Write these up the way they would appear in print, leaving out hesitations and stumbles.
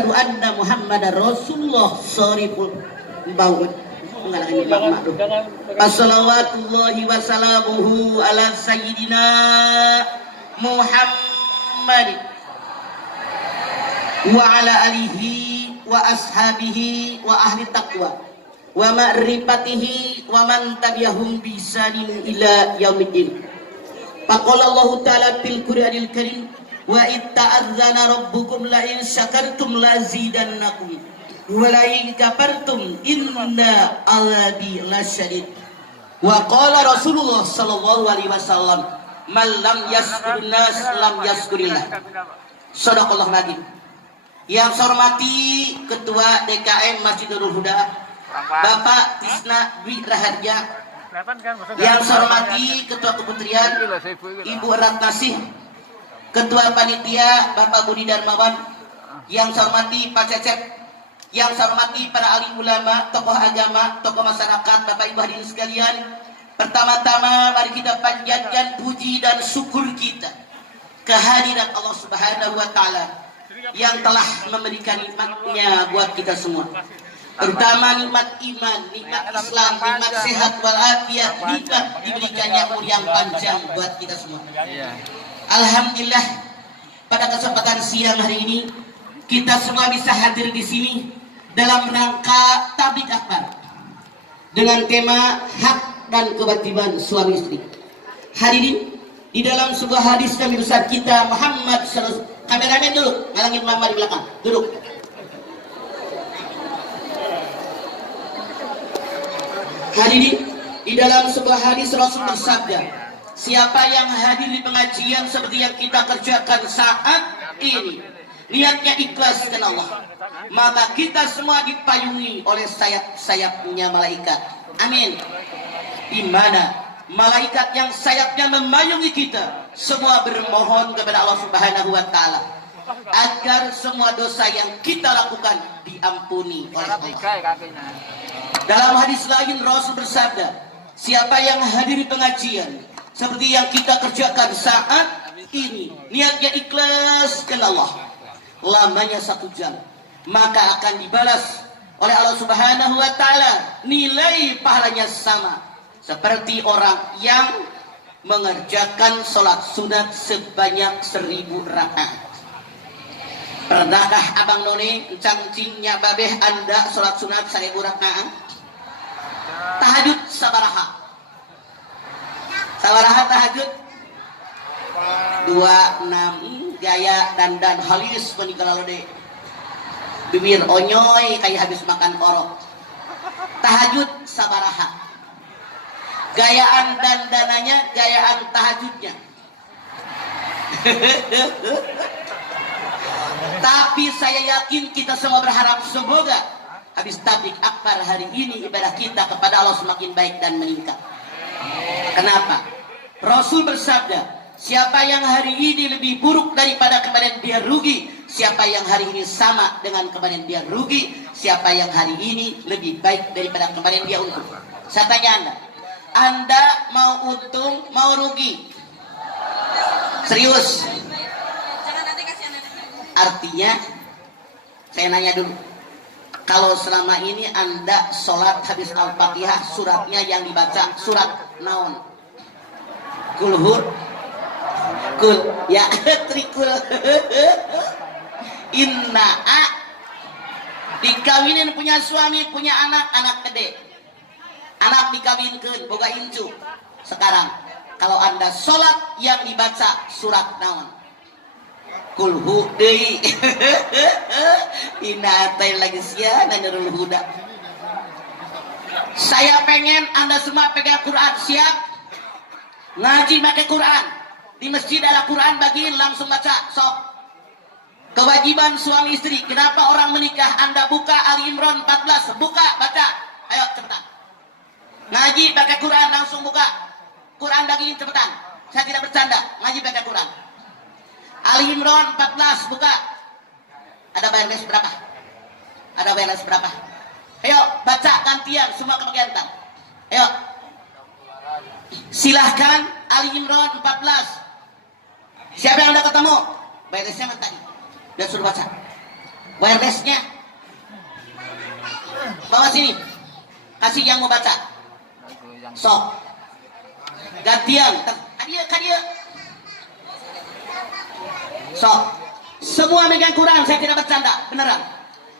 asyhadu anna Muhammadar Rasulullah shariful bawut. Assalawatullahi wassalamuhu ala sayyidina Muhammad wa ala alihi wa ashabihi wa ahli taqwa wa ma'rifatihi wa man tabi'ahum bi ihsanin ila yaumiddin. Faqala Allah ta'ala fil Qur'anil Karim wa itta'adzana rabbukum la in syakartum la zidannakum wa la in kafartum inna azabi lasyadid. Wa qala Rasulullah sallallahu alaihi wasallam man lam yaskurun nas lam yaskurillah. Shadaqallahu nabi. Yang saya hormati Ketua DKM Masjid Nurul Huda Bapak Tisna Dwi Raharja, yang saya hormati Ketua Kementerian Ibu Ratnasih, Ketua Panitia Bapak Budi Darmawan, yang saya hormati Pak Cecep, yang saya hormati para alim ulama, tokoh agama, tokoh masyarakat, Bapak Ibu hadirin sekalian. Pertama-tama mari kita panjatkan puji dan syukur kita kehadiran Allah Subhanahu wa taala yang telah memberikan nikmatnya buat kita semua. Terutama nikmat iman, nikmat Islam, nikmat sehat walafiat, nikmat diberikannya umur yang panjang buat kita semua. Alhamdulillah, pada kesempatan siang hari ini kita semua bisa hadir di sini dalam rangka tabligh akbar dengan tema hak dan kewajiban suami istri. Hadirin, di dalam sebuah hadis Nabi besar kita Muhammad sallallahu alaihi wasallam. Kameramen dulu, ngalangin mama di belakang. Duduk. Hadirin, di dalam sebuah hadis Rasul bersabda, siapa yang hadir di pengajian seperti yang kita kerjakan saat ini, niatnya ikhlas karena Allah, maka kita semua dipayungi oleh sayap-sayapnya malaikat. Amin. Di mana malaikat yang sayapnya memayungi kita semua bermohon kepada Allah Subhanahu wa taala agar semua dosa yang kita lakukan diampuni oleh Allah. Dalam hadis lain Rasul bersabda, siapa yang hadir di pengajian seperti yang kita kerjakan saat ini, niatnya ikhlas karena Allah, lamanya 1 jam, maka akan dibalas oleh Allah Subhanahu wa taala nilai pahalanya sama seperti orang yang mengerjakan sholat sunat sebanyak 1000 rakaat. Pernahkah abang none cangcingnya babeh anda sholat sunat 1000 rakaat? Tahajud sabaraha? Sabaraha tahajud? 26. Gaya dandan halis menikah de bibir onyoy kayak habis makan orok. Tahajud sabaraha? Gayaan dandananya, gayaan tahajudnya. Tapi saya yakin kita semua berharap semoga habis tabligh akbar hari ini ibadah kita kepada Allah semakin baik dan meningkat. Kenapa? Rasul bersabda, siapa yang hari ini lebih buruk daripada kemarin dia rugi. Siapa yang hari ini sama dengan kemarin dia rugi. Siapa yang hari ini lebih baik daripada kemarin dia untung. Saya tanya Anda mau untung, mau rugi? Serius? Artinya, saya nanya dulu. Kalau selama ini Anda sholat habis Al-Fatihah, suratnya yang dibaca surat naon? Kulhur? Kul, ya trikul. Inna'a. Dikawinin punya suami, punya anak, anak gede. Anak dikawinkan, boga incu. Sekarang, kalau Anda sholat yang dibaca surat naon? Kulhu deui. Inatai lagi sia Nurul Huda. Saya pengen Anda semua pegang Quran, siap? Ngaji pakai Quran. Di masjid ada Quran bagiin langsung baca, sok. Kewajiban suami istri. Kenapa orang menikah? Anda buka Ali Imran 14, buka, baca. Ayo cepetan. Ngaji pakai Quran langsung buka. Quran bagiin cepetan. Saya tidak bercanda. Ngaji pakai Quran. Ali Imran 14 buka. Ada bayarnya berapa? Ada bayarnya berapa? Ayo baca gantian semua kebagian tan. Ayo. Silahkan Ali Imran 14. Siapa yang udah ketemu? Bayarnya tadi. Dan suruh baca. Wirelessnya bawa sini, kasih yang mau baca. Sok gantian kadia. Sok semua megang Quran, saya tidak bercanda, beneran.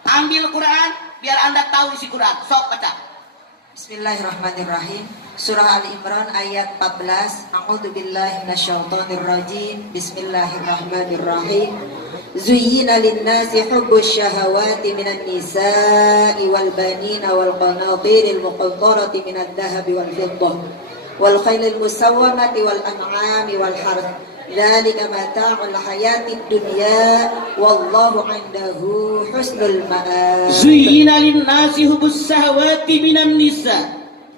Ambil Quran biar Anda tahu isi Quran. Sok baca. Bismillahirrahmanirrahim. Surah Ali Imran ayat 14. A'udzubillahi minasyaitonirrajim. Bismillahirrahmanirrahim. Zuyyina lin-nasi hubbus syahawati minan nisa'i wal banina wal qanatiril muqantarati minadh dhahabi wal fiddah wal khailil musawwamati wal an'ami wal harth. Dzalika mata'ul hayatid dunya wallahu 'indahu husnul ma'ab. Zuyyina lin-nasi hubbus syahawati minan nisa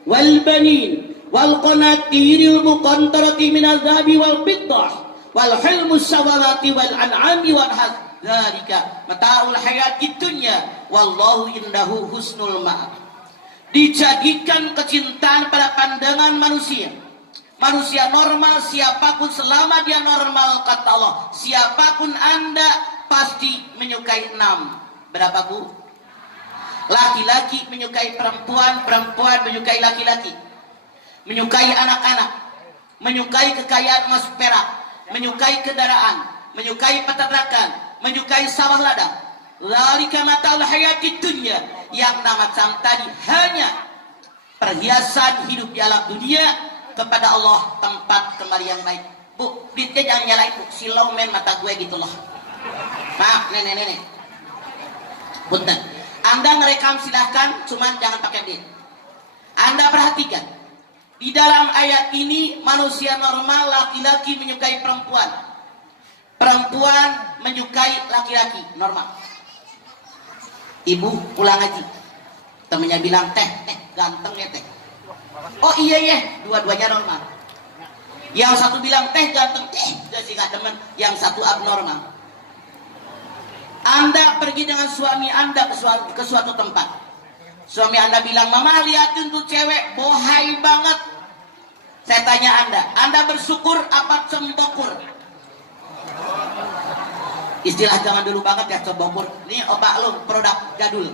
wal banin wal qanatiril muqantarati minadh dhahabi wal fiddah wal hilmu sawawati wal an'ami wal harth. Dzalika mata'ul hayatid dunya wallahu indahu husnul ma'ab. Dijadikan kecintaan pada pandangan manusia. Manusia normal siapapun, selama dia normal kata Allah, siapapun Anda pasti menyukai 6. Berapa Bu? Laki-laki menyukai perempuan, perempuan menyukai laki-laki, menyukai anak-anak, menyukai kekayaan emas perak, menyukai kendaraan, menyukai peternakan, menyukai sawah ladang. Dzalika mata'ul hayatid dunya, yang nama macam tadi hanya perhiasan hidup di alam dunia. Kepada Allah tempat kembali yang baik. Bu, duitnya jangan nyalain Bu, silau men mata gue gitu loh. Maaf, nenek. Punten. Anda ngerekam silahkan, cuman jangan pakai duit. Anda perhatikan, di dalam ayat ini manusia normal, laki-laki menyukai perempuan, perempuan menyukai laki-laki normal. Ibu pulang haji, temennya bilang teh ganteng ya teh. Oh iya, dua-duanya normal. Yang satu bilang teh ganteng, jadi nggak demen. Yang satu abnormal. Anda pergi dengan suami Anda ke suatu tempat. Suami Anda bilang, Mama liatin tuh cewek, bohai banget. Saya tanya Anda bersyukur apa cembokur? Istilah zaman dulu banget ya cembokur. Ini opak lu, produk jadul.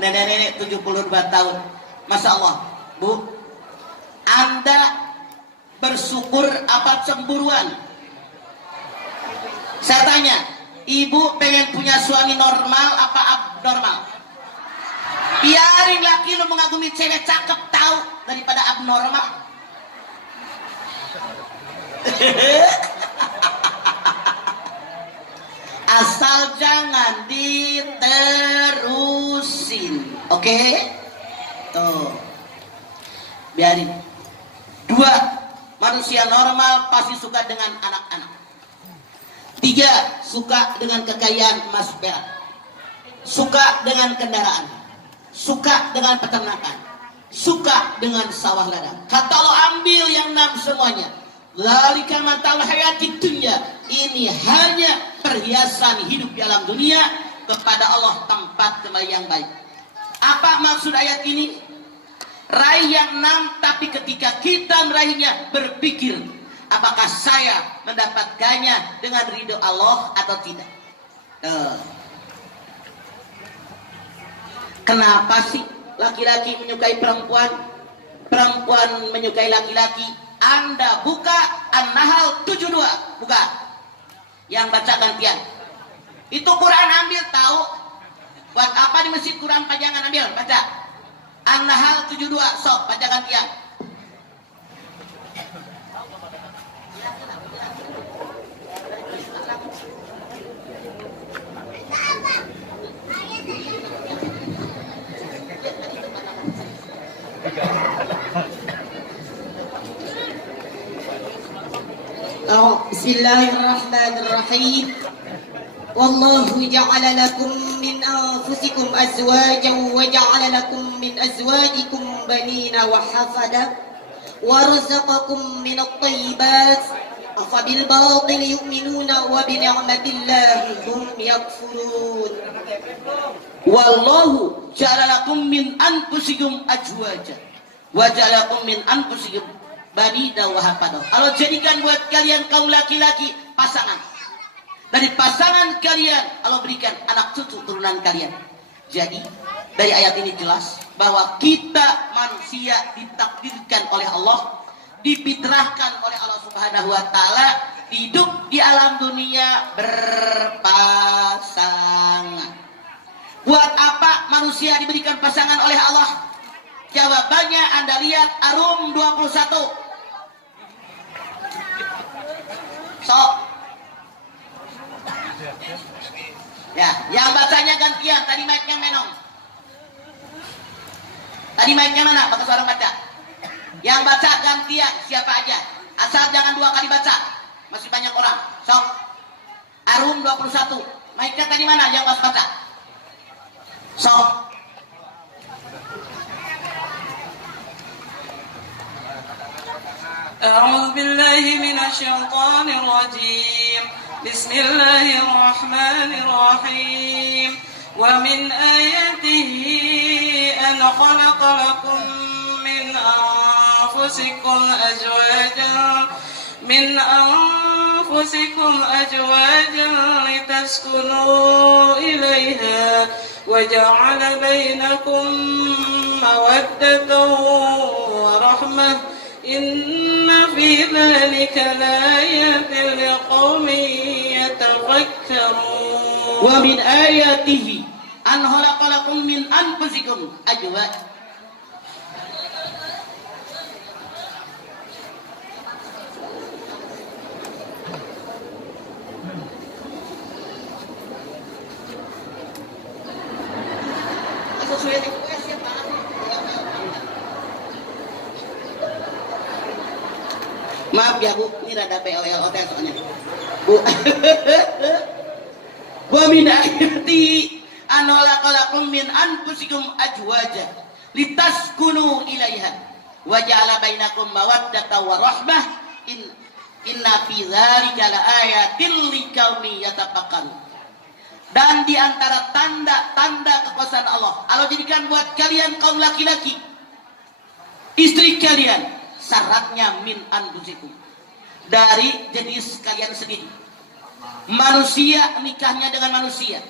Nenek-nenek 72 tahun. Masya Allah, Bu, Anda bersyukur apa cemburuan? Saya tanya, Ibu pengen punya suami normal apa abnormal? Biarin laki lu mengagumi cewek cakep tahu daripada abnormal. Asal jangan diterusin, oke? Tuh, biarin. 2, manusia normal pasti suka dengan anak-anak. 3, suka dengan kekayaan emas perak, suka dengan kendaraan, suka dengan peternakan, suka dengan sawah ladang. Kata Allah, ambil yang 6 semuanya. Dzalika mata'ul hayatid dunya, ini hanya perhiasan hidup di alam dunia. Kepada Allah tempat kembali yang baik. Apa maksud ayat ini? Raih yang 6, tapi ketika kita meraihnya berpikir, apakah saya mendapatkannya dengan ridho Allah atau tidak? Kenapa sih laki-laki menyukai perempuan, perempuan menyukai laki-laki? Anda buka An-Nahl 72, buka. Yang baca gantian. Itu Quran ambil tahu. Buat apa di masjid Quran pajangan ambil, baca. An-Nahl 72, sok baca gantian. Bismillahirrahmanirrahim. Wallahu ja'ala lakum min anfusikum azwajan wa ja'ala lakum min azwajikum banina wa hafada wa razaqakum min at-tayyibat afabil batil yu'minuna wa bi ni'matillahi hum yakfurun. Wallahu ja'ala lakum min anfusikum azwajan wa ja'ala lakum min anfusikum banina wa hafada. Allah jadikan buat kalian kaum laki-laki pasangan dari pasangan kalian Allah berikan anak cucu turunan kalian. Jadi dari ayat ini jelas bahwa kita manusia ditakdirkan oleh Allah, difitrahkan oleh Allah Subhanahu wa taala hidup di alam dunia berpasangan. Buat apa manusia diberikan pasangan oleh Allah? Jawabannya Anda lihat Arum 21. Ya, yang bacanya gantian. Tadi mic-nya menong. Tadi mic-nya mana? Bagus orang baca. Yang baca gantian siapa aja. Asal jangan 2 kali baca. Masih banyak orang. Sok. Arum 21. Mic-nya tadi mana? Yang baca. Sok. أعوذ بالله من الشيطان الرجيم بسم الله الرحمن الرحيم ومن آياته أن خلق لكم من أنفسكم أزواجا لتسكنوا إليها وجعل بينكم مودة ورحمة إن في ذلك لآيات لقوم يتفكرون ومن آياته أن خلق لكم من أنفسكم أزواجا. Maaf ya Bu, ini rada POLOT soalnya Bu. Wa min ayati an khalaqalakum min anfusikum azwaja litaskunu ilaiha wa ja'ala bainakum mawaddatan wa rahmah inna fi dzalika laayatil liqaumin yatafakkarun. Dan di antara tanda-tanda kekuasaan Allah jadikan buat kalian kaum laki-laki istri kalian syaratnya min anfusikum, dari jenis kalian sendiri. Manusia nikahnya dengan manusia.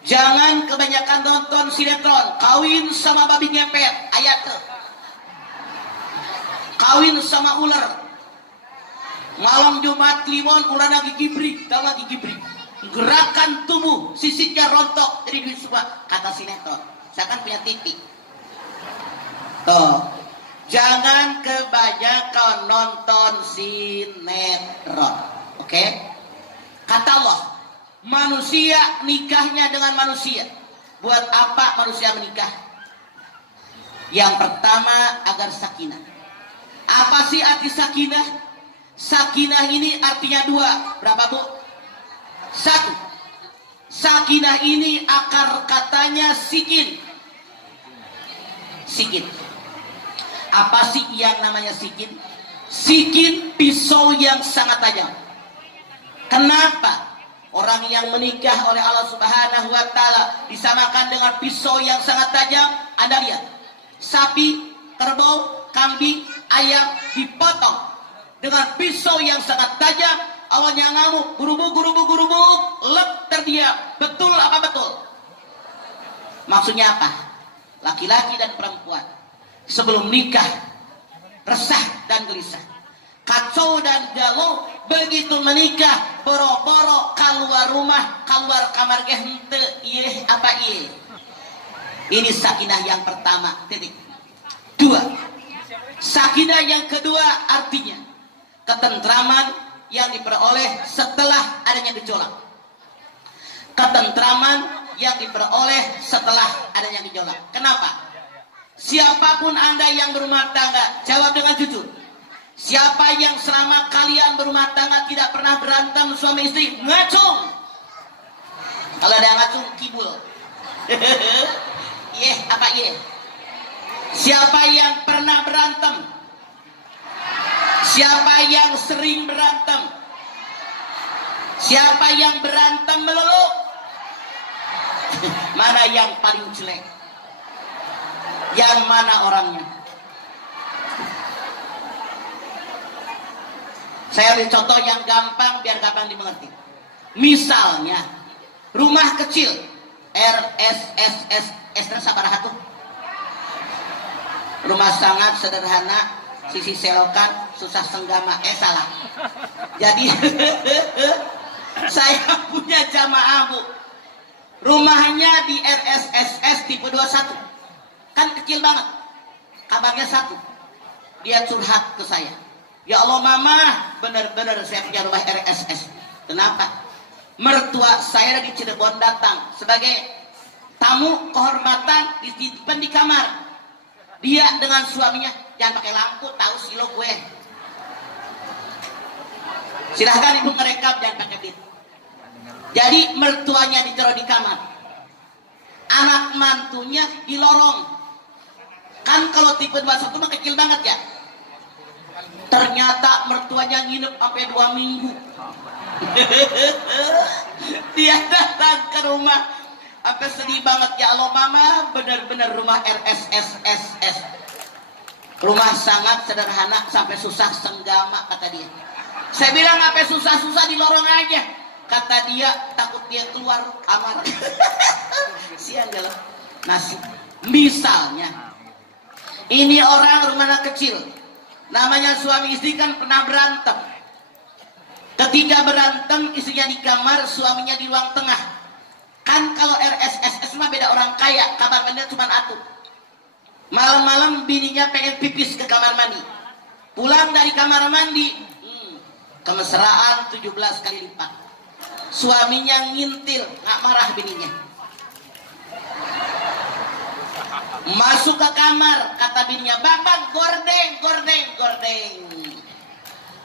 Jangan kebanyakan nonton sinetron kawin sama babi ngepet, ayat ke kawin sama ular. Malam Jumat Kliwon ular lagi gibri, tahu lagi gibri. Gerakan tubuh sisiknya rontok jadi semua kata sinetron. Saya kan punya TV. Tuh. Jangan kebanyakan nonton sinetron. Oke? Kata Allah, manusia nikahnya dengan manusia. Buat apa manusia menikah? Yang pertama agar sakinah. Apa sih arti sakinah? Sakinah ini artinya 2. Berapa Bu? 1. Sakinah ini akar katanya sikin. Sikin. Apa sih yang namanya sikin? Sikin pisau yang sangat tajam. Kenapa orang yang menikah oleh Allah Subhanahu wa taala disamakan dengan pisau yang sangat tajam? Anda lihat, sapi, kerbau, kambing, ayam dipotong dengan pisau yang sangat tajam. Awalnya ngamuk, gurubuk, lep terdiam. Betul apa betul? Maksudnya apa? Laki-laki dan perempuan sebelum nikah resah dan gelisah, kacau dan galau. Begitu menikah boro-boro keluar rumah, keluar kamar henteu ieu apa ieu. Ini sakinah yang pertama, titik. 2. Sakinah yang kedua artinya ketentraman yang diperoleh setelah adanya gejolak. Ketentraman yang diperoleh setelah adanya gejolak. Kenapa? Siapapun Anda yang berumah tangga, jawab dengan jujur. Siapa yang selama kalian berumah tangga tidak pernah berantem suami istri? Ngacung. Kalau ada ngacung, kibul. Apa Siapa yang pernah berantem? Siapa yang sering berantem? Siapa yang berantem melulu? Mana yang paling jelek? Yang mana orangnya? Saya ambil contoh yang gampang biar gampang dimengerti. Misalnya rumah kecil RSSS sabaraha tuh. Rumah sangat sederhana, sisi selokan, susah senggama, salah. Jadi saya punya jamaah Bu, rumahnya di RSSS tipe 21, kan kecil banget, kabarnya 1. Dia curhat ke saya, ya Allah Mama, benar-benar saya punya rumah RSS. Kenapa? Mertua saya dari Cirebon datang sebagai tamu kehormatan, dititipkan di kamar. Dia dengan suaminya, jangan pakai lampu, tahu silo gue. Silahkan ibu ngerekam, jangan pakai beat. Jadi mertuanya ditaruh di kamar, anak mantunya di lorong. Kan kalau tipe 21 mah kecil banget ya. Ternyata mertuanya nginep sampai 2 minggu. Dia datang ke rumah, sampai sedih banget, ya Allah Mama, benar-benar rumah RSSS. Rumah sangat sederhana sampai susah senggama, kata dia. Saya bilang sampai susah-susah di lorong aja. Kata dia takut dia keluar kamar. Sian galau nasib. Misalnya ini orang rumahnya kecil, namanya suami istri kan pernah berantem. Ketika berantem, istrinya di kamar, suaminya di ruang tengah. Kan kalau RSSS mah beda orang kaya, kamar mandinya cuma atuh. Malam-malam bininya pengen pipis ke kamar mandi, pulang dari kamar mandi, kemesraan 17 kali lipat. Suaminya ngintil, nggak marah bininya. Masuk ke kamar, kata bininya, bang gordeng.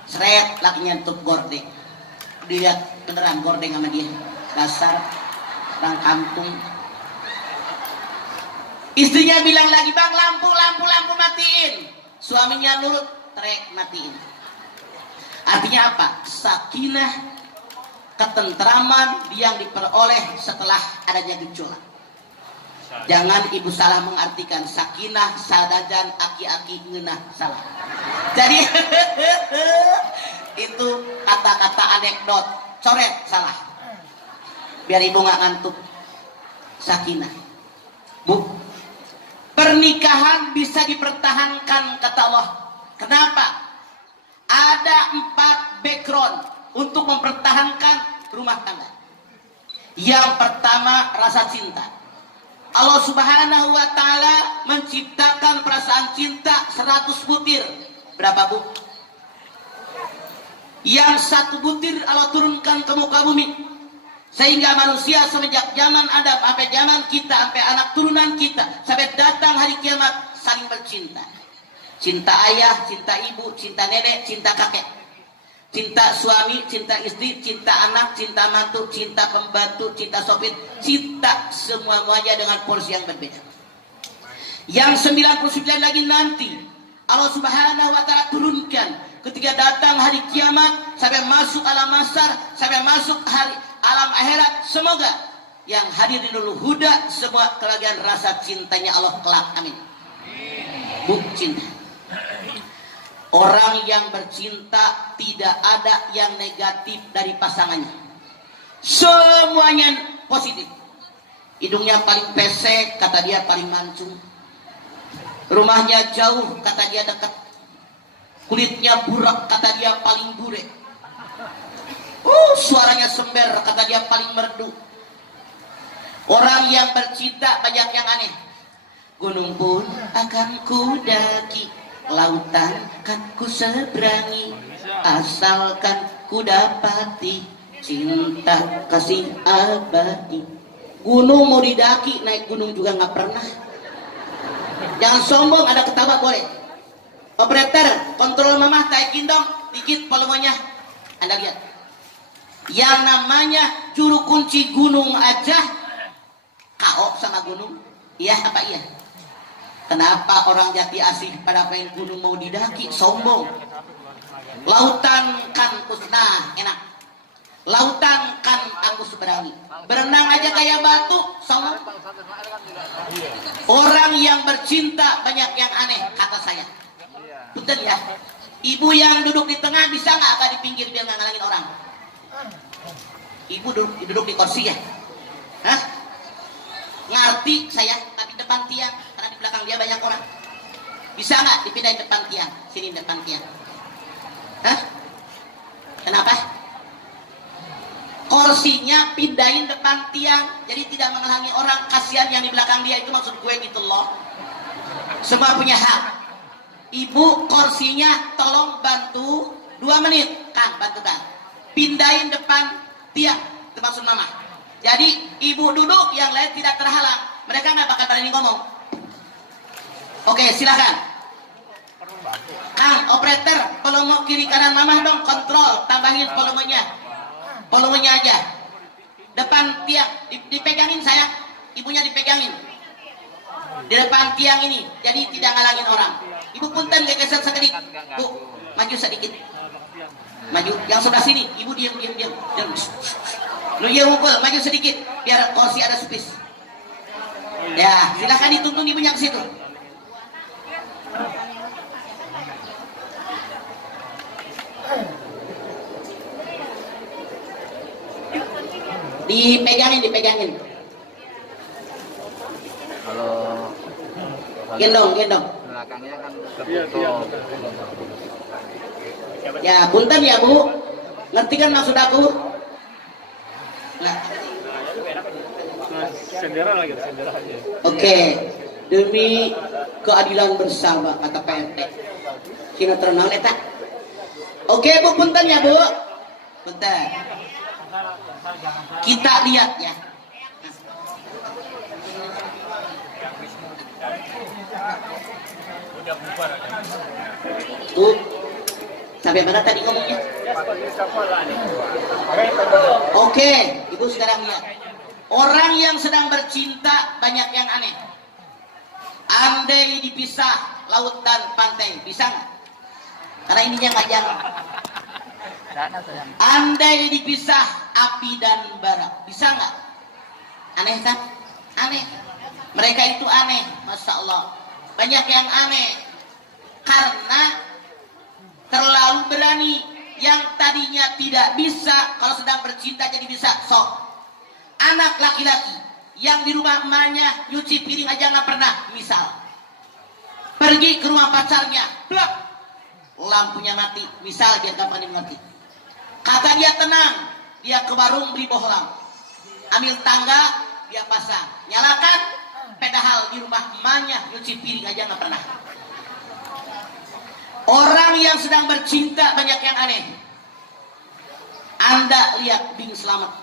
Seret, lakinya tutup gordeng. Dilihat beneran gordeng sama dia. Dasar orang kampung. Istrinya bilang lagi, bang lampu matiin. Suaminya nurut, trek matiin. Artinya apa? Sakinah, ketentraman yang diperoleh setelah adanya gejolak. Jangan ibu salah mengartikan sakinah sadajan aki-aki ngeunah salah. Jadi itu kata-kata anekdot, coret salah. Biar ibu nggak ngantuk. Sakinah. Bu, pernikahan bisa dipertahankan kata Allah. Kenapa? Ada 4 background untuk mempertahankan rumah tangga. Yang pertama, rasa cinta. Allah Subhanahu wa Ta'ala menciptakan perasaan cinta 100 butir. Berapa Bu? Yang 1 butir Allah turunkan ke muka bumi, sehingga manusia semenjak zaman Adam sampai zaman kita, sampai anak turunan kita, sampai datang hari kiamat, saling bercinta. Cinta ayah, cinta ibu, cinta nenek, cinta kakek, cinta suami, cinta istri, cinta anak, cinta mantu, cinta pembantu, cinta sopir, cinta semuanya dengan porsi yang berbeda. Yang 99 lagi nanti Allah Subhanahu wa Ta'ala turunkan ketika datang hari kiamat, sampai masuk alam mahsyar, sampai masuk hari alam akhirat. Semoga yang hadir di Nurul Huda semua kebagian rasa cintanya Allah kelak. Amin. Bu, cinta. Orang yang bercinta tidak ada yang negatif dari pasangannya. Semuanya positif. Hidungnya paling pesek, kata dia paling mancung. Rumahnya jauh, kata dia dekat. Kulitnya burak, kata dia paling bure. Suaranya sember, kata dia paling merdu. Orang yang bercinta banyak yang aneh. Gunung pun akan ku daki, lautan kan ku seberangi, asalkan ku dapati cinta kasih abadi. Gunung mau didaki, naik gunung juga nggak pernah. Jangan sombong, ada ketawa boleh. Operator, kontrol mamah taik gendong, dikit volumenya. Anda lihat. Yang namanya juru kunci gunung aja KO sama gunung. Iya apa iya? Kenapa orang Jati Asih pada pengen gunung mau didaki? Sombong. Lautan kan kusnah enak. Lautan kan aku seberangi. Berenang aja kayak batu, sombong. Orang yang bercinta banyak yang aneh, kata saya. Betul ya. Ibu yang duduk di tengah bisa nggak agak di pinggir biar nggak ngalangin orang? Ibu duduk di kursi ya? Hah? Ngerti saya, tapi depan tiang, karena di belakang dia banyak orang. Bisa nggak dipindahin depan tiang? Sini depan tiang. Hah? Kenapa? Kursinya pindahin depan tiang, jadi tidak menghalangi orang. Kasihan yang di belakang dia, itu maksud gue gitu loh. Semua punya hak. Ibu kursinya tolong bantu 2 menit, Kang, bantu Kang. Pindahin depan tiang, itu maksud mama. Jadi ibu duduk, yang lain tidak terhalang. Mereka nggak bakal berani ngomong. Oke, silakan. Kang, operator, volume kiri kanan mama dong, kontrol, tambahin volumenya. Volumenya aja. Depan tiang, dipegangin sayang. Ibunya dipegangin. Di depan tiang ini, jadi tidak ngalangin orang. Ibu punten geser sedikit. Bu, maju sedikit. Maju, yang sebelah sini. Ibu diam. Lu ya mukul, maju sedikit biar kursi ada space. Ya, silahkan dituntun ibunya ke situ. Dipegangin. Kalau gendong. belakangnya kan tertutup. Ya, punten ya Bu. Ngerti kan maksud aku? Nah. Oke, demi keadilan bersama kata PRT. Sinetron naon eta? Oke Bu, punten ya Bu. Punten. Kita lihat ya. Bu, sampai mana tadi ngomongnya? Oke, Ibu sekarang lihat. Orang yang sedang bercinta banyak yang aneh. Andai dipisah laut dan pantai, bisa nggak? Karena ininya nggak jalan. Andai dipisah api dan bara, bisa nggak? Aneh kan? Aneh. Mereka itu aneh, Masya Allah. Banyak yang aneh karena terlalu berani. Yang tadinya tidak bisa, kalau sedang bercinta jadi bisa. Sok anak laki-laki yang di rumah emaknya nyuci piring aja nggak pernah, misal pergi ke rumah pacarnya, blok, lampunya mati, misal, biar gampang dimengerti. Kata dia tenang, dia ke warung beli bohlam, ambil tangga dia pasang, nyalakan, padahal di rumah emaknya nyuci piring aja nggak pernah. Orang yang sedang bercinta banyak yang aneh. Anda lihat Bing Slamet,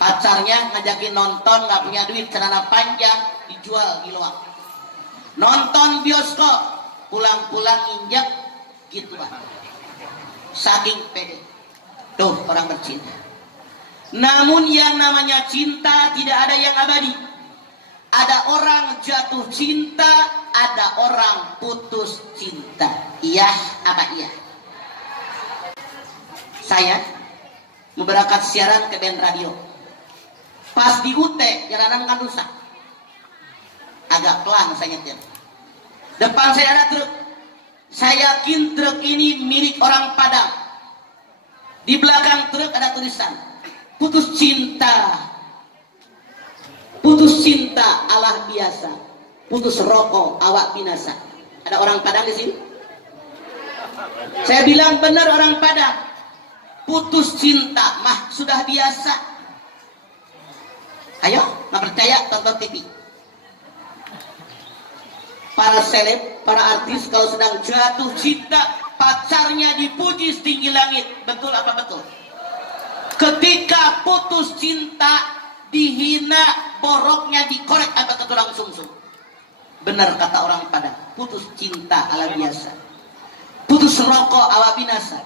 pacarnya ngajakin nonton, nggak punya duit, celana panjang dijual di luar. Nonton bioskop, pulang-pulang injak gitu Pak. Saking pede. Tuh orang bercinta. Namun yang namanya cinta tidak ada yang abadi. Ada orang jatuh cinta, ada orang putus cinta. Iya apa iya? Saya mau berangkat siaran ke band radio. Pas di UT, jalanan kan rusak. Agak pelan saya nyetir. Depan saya ada truk. Saya yakin truk ini milik orang Padang. Di belakang truk ada tulisan, putus cinta. Putus cinta Allah biasa. Putus rokok awak binasa. Ada orang Padang di sini? Saya bilang benar orang Padang. Putus cinta mah sudah biasa. Ayo, nggak percaya tonton TV. Para seleb, para artis kalau sedang jatuh cinta, pacarnya dipuji setinggi langit. Betul apa betul? Ketika putus cinta, dihina, boroknya dikorek apa ke tulang sumsum. Benar kata orang Padang, putus cinta ala biasa. Putus rokok ala binasa.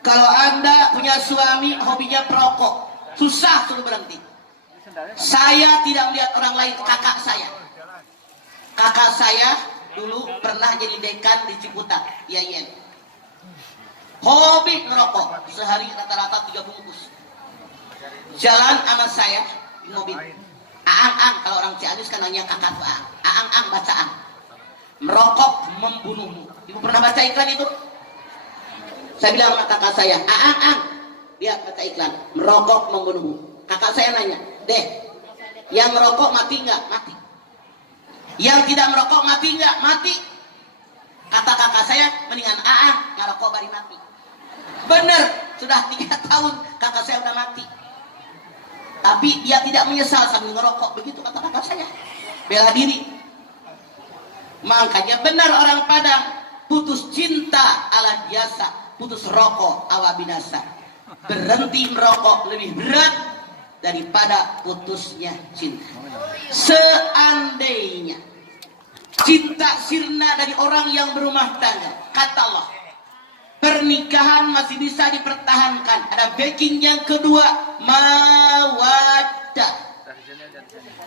Kalau Anda punya suami hobinya perokok, susah suruh berhenti. Saya tidak melihat orang lain, kakak saya. Kakak saya dulu pernah jadi dekan di Ciputat, IAIN. Hobi ngerokok, sehari rata-rata 3 bungkus. Jalan sama saya di mobil. Aang-ang, kalau orang Ciamis kan nanya kakak tuh aang. Aang-ang bacaan. Merokok membunuhmu. Ibu pernah baca iklan itu? Saya bilang sama kakak saya, aang-ang, Lihat baca iklan, merokok membunuh. Kakak saya nanya, deh, yang merokok mati nggak? Mati. Yang tidak merokok mati nggak? Mati. Kata kakak saya, mendingan ngerokok bari mati. Bener, sudah 3 tahun kakak saya udah mati. Tapi dia tidak menyesal sambil ngerokok. Begitu kata kakak saya. Bela diri. Makanya benar orang Padang, putus cinta ala biasa, putus rokok awa binasa. Berhenti merokok lebih berat daripada putusnya cinta. Seandainya cinta sirna dari orang yang berumah tangga, kata Allah, pernikahan masih bisa dipertahankan. Ada backing yang kedua, mawadah.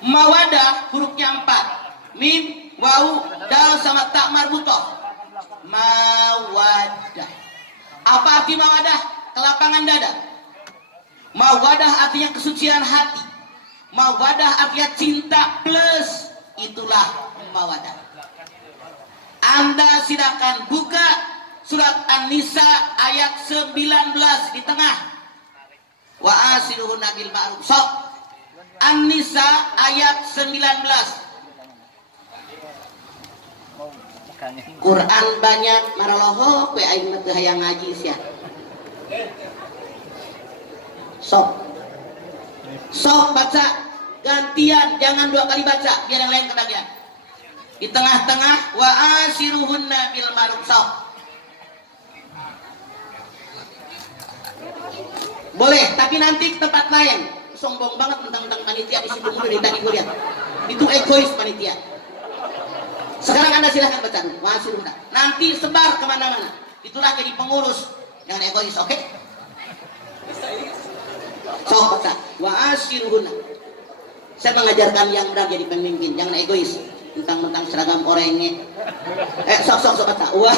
Mawadah hurufnya 4, mim, waw, dal sama tak marbutoh. Mawadah. Apa arti mawadah? Kelapangan dada. Mawadah artinya kesucian hati. Mawadah artinya cinta plus. Itulah mawadah. Anda silakan buka surat An-Nisa ayat 19 di tengah. Wa asiluhunna bil ma'ruf. Sok. An-Nisa ayat 19. Quran banyak maraloho we aing mah teu hayang ngaji sia. Sok baca gantian, jangan 2 kali baca biar yang lain kebagian. Di tengah-tengah wa asiruhunna bil ma'ruf. Sok. Boleh, tapi nanti ke tempat lain. Sombong banget tentang panitia di situ dulu dari tadi gue lihat. Itu egois panitia. Sekarang Anda silahkan baca dulu. Wa asiruhunna. Nanti sebar kemana-mana. Itulah jadi pengurus. Jangan egois, oke? Sok baca. Wa asiruhunna. Saya mengajarkan yang benar jadi pemimpin. Jangan egois. Tentang seragam oranye. Sok baca. Wa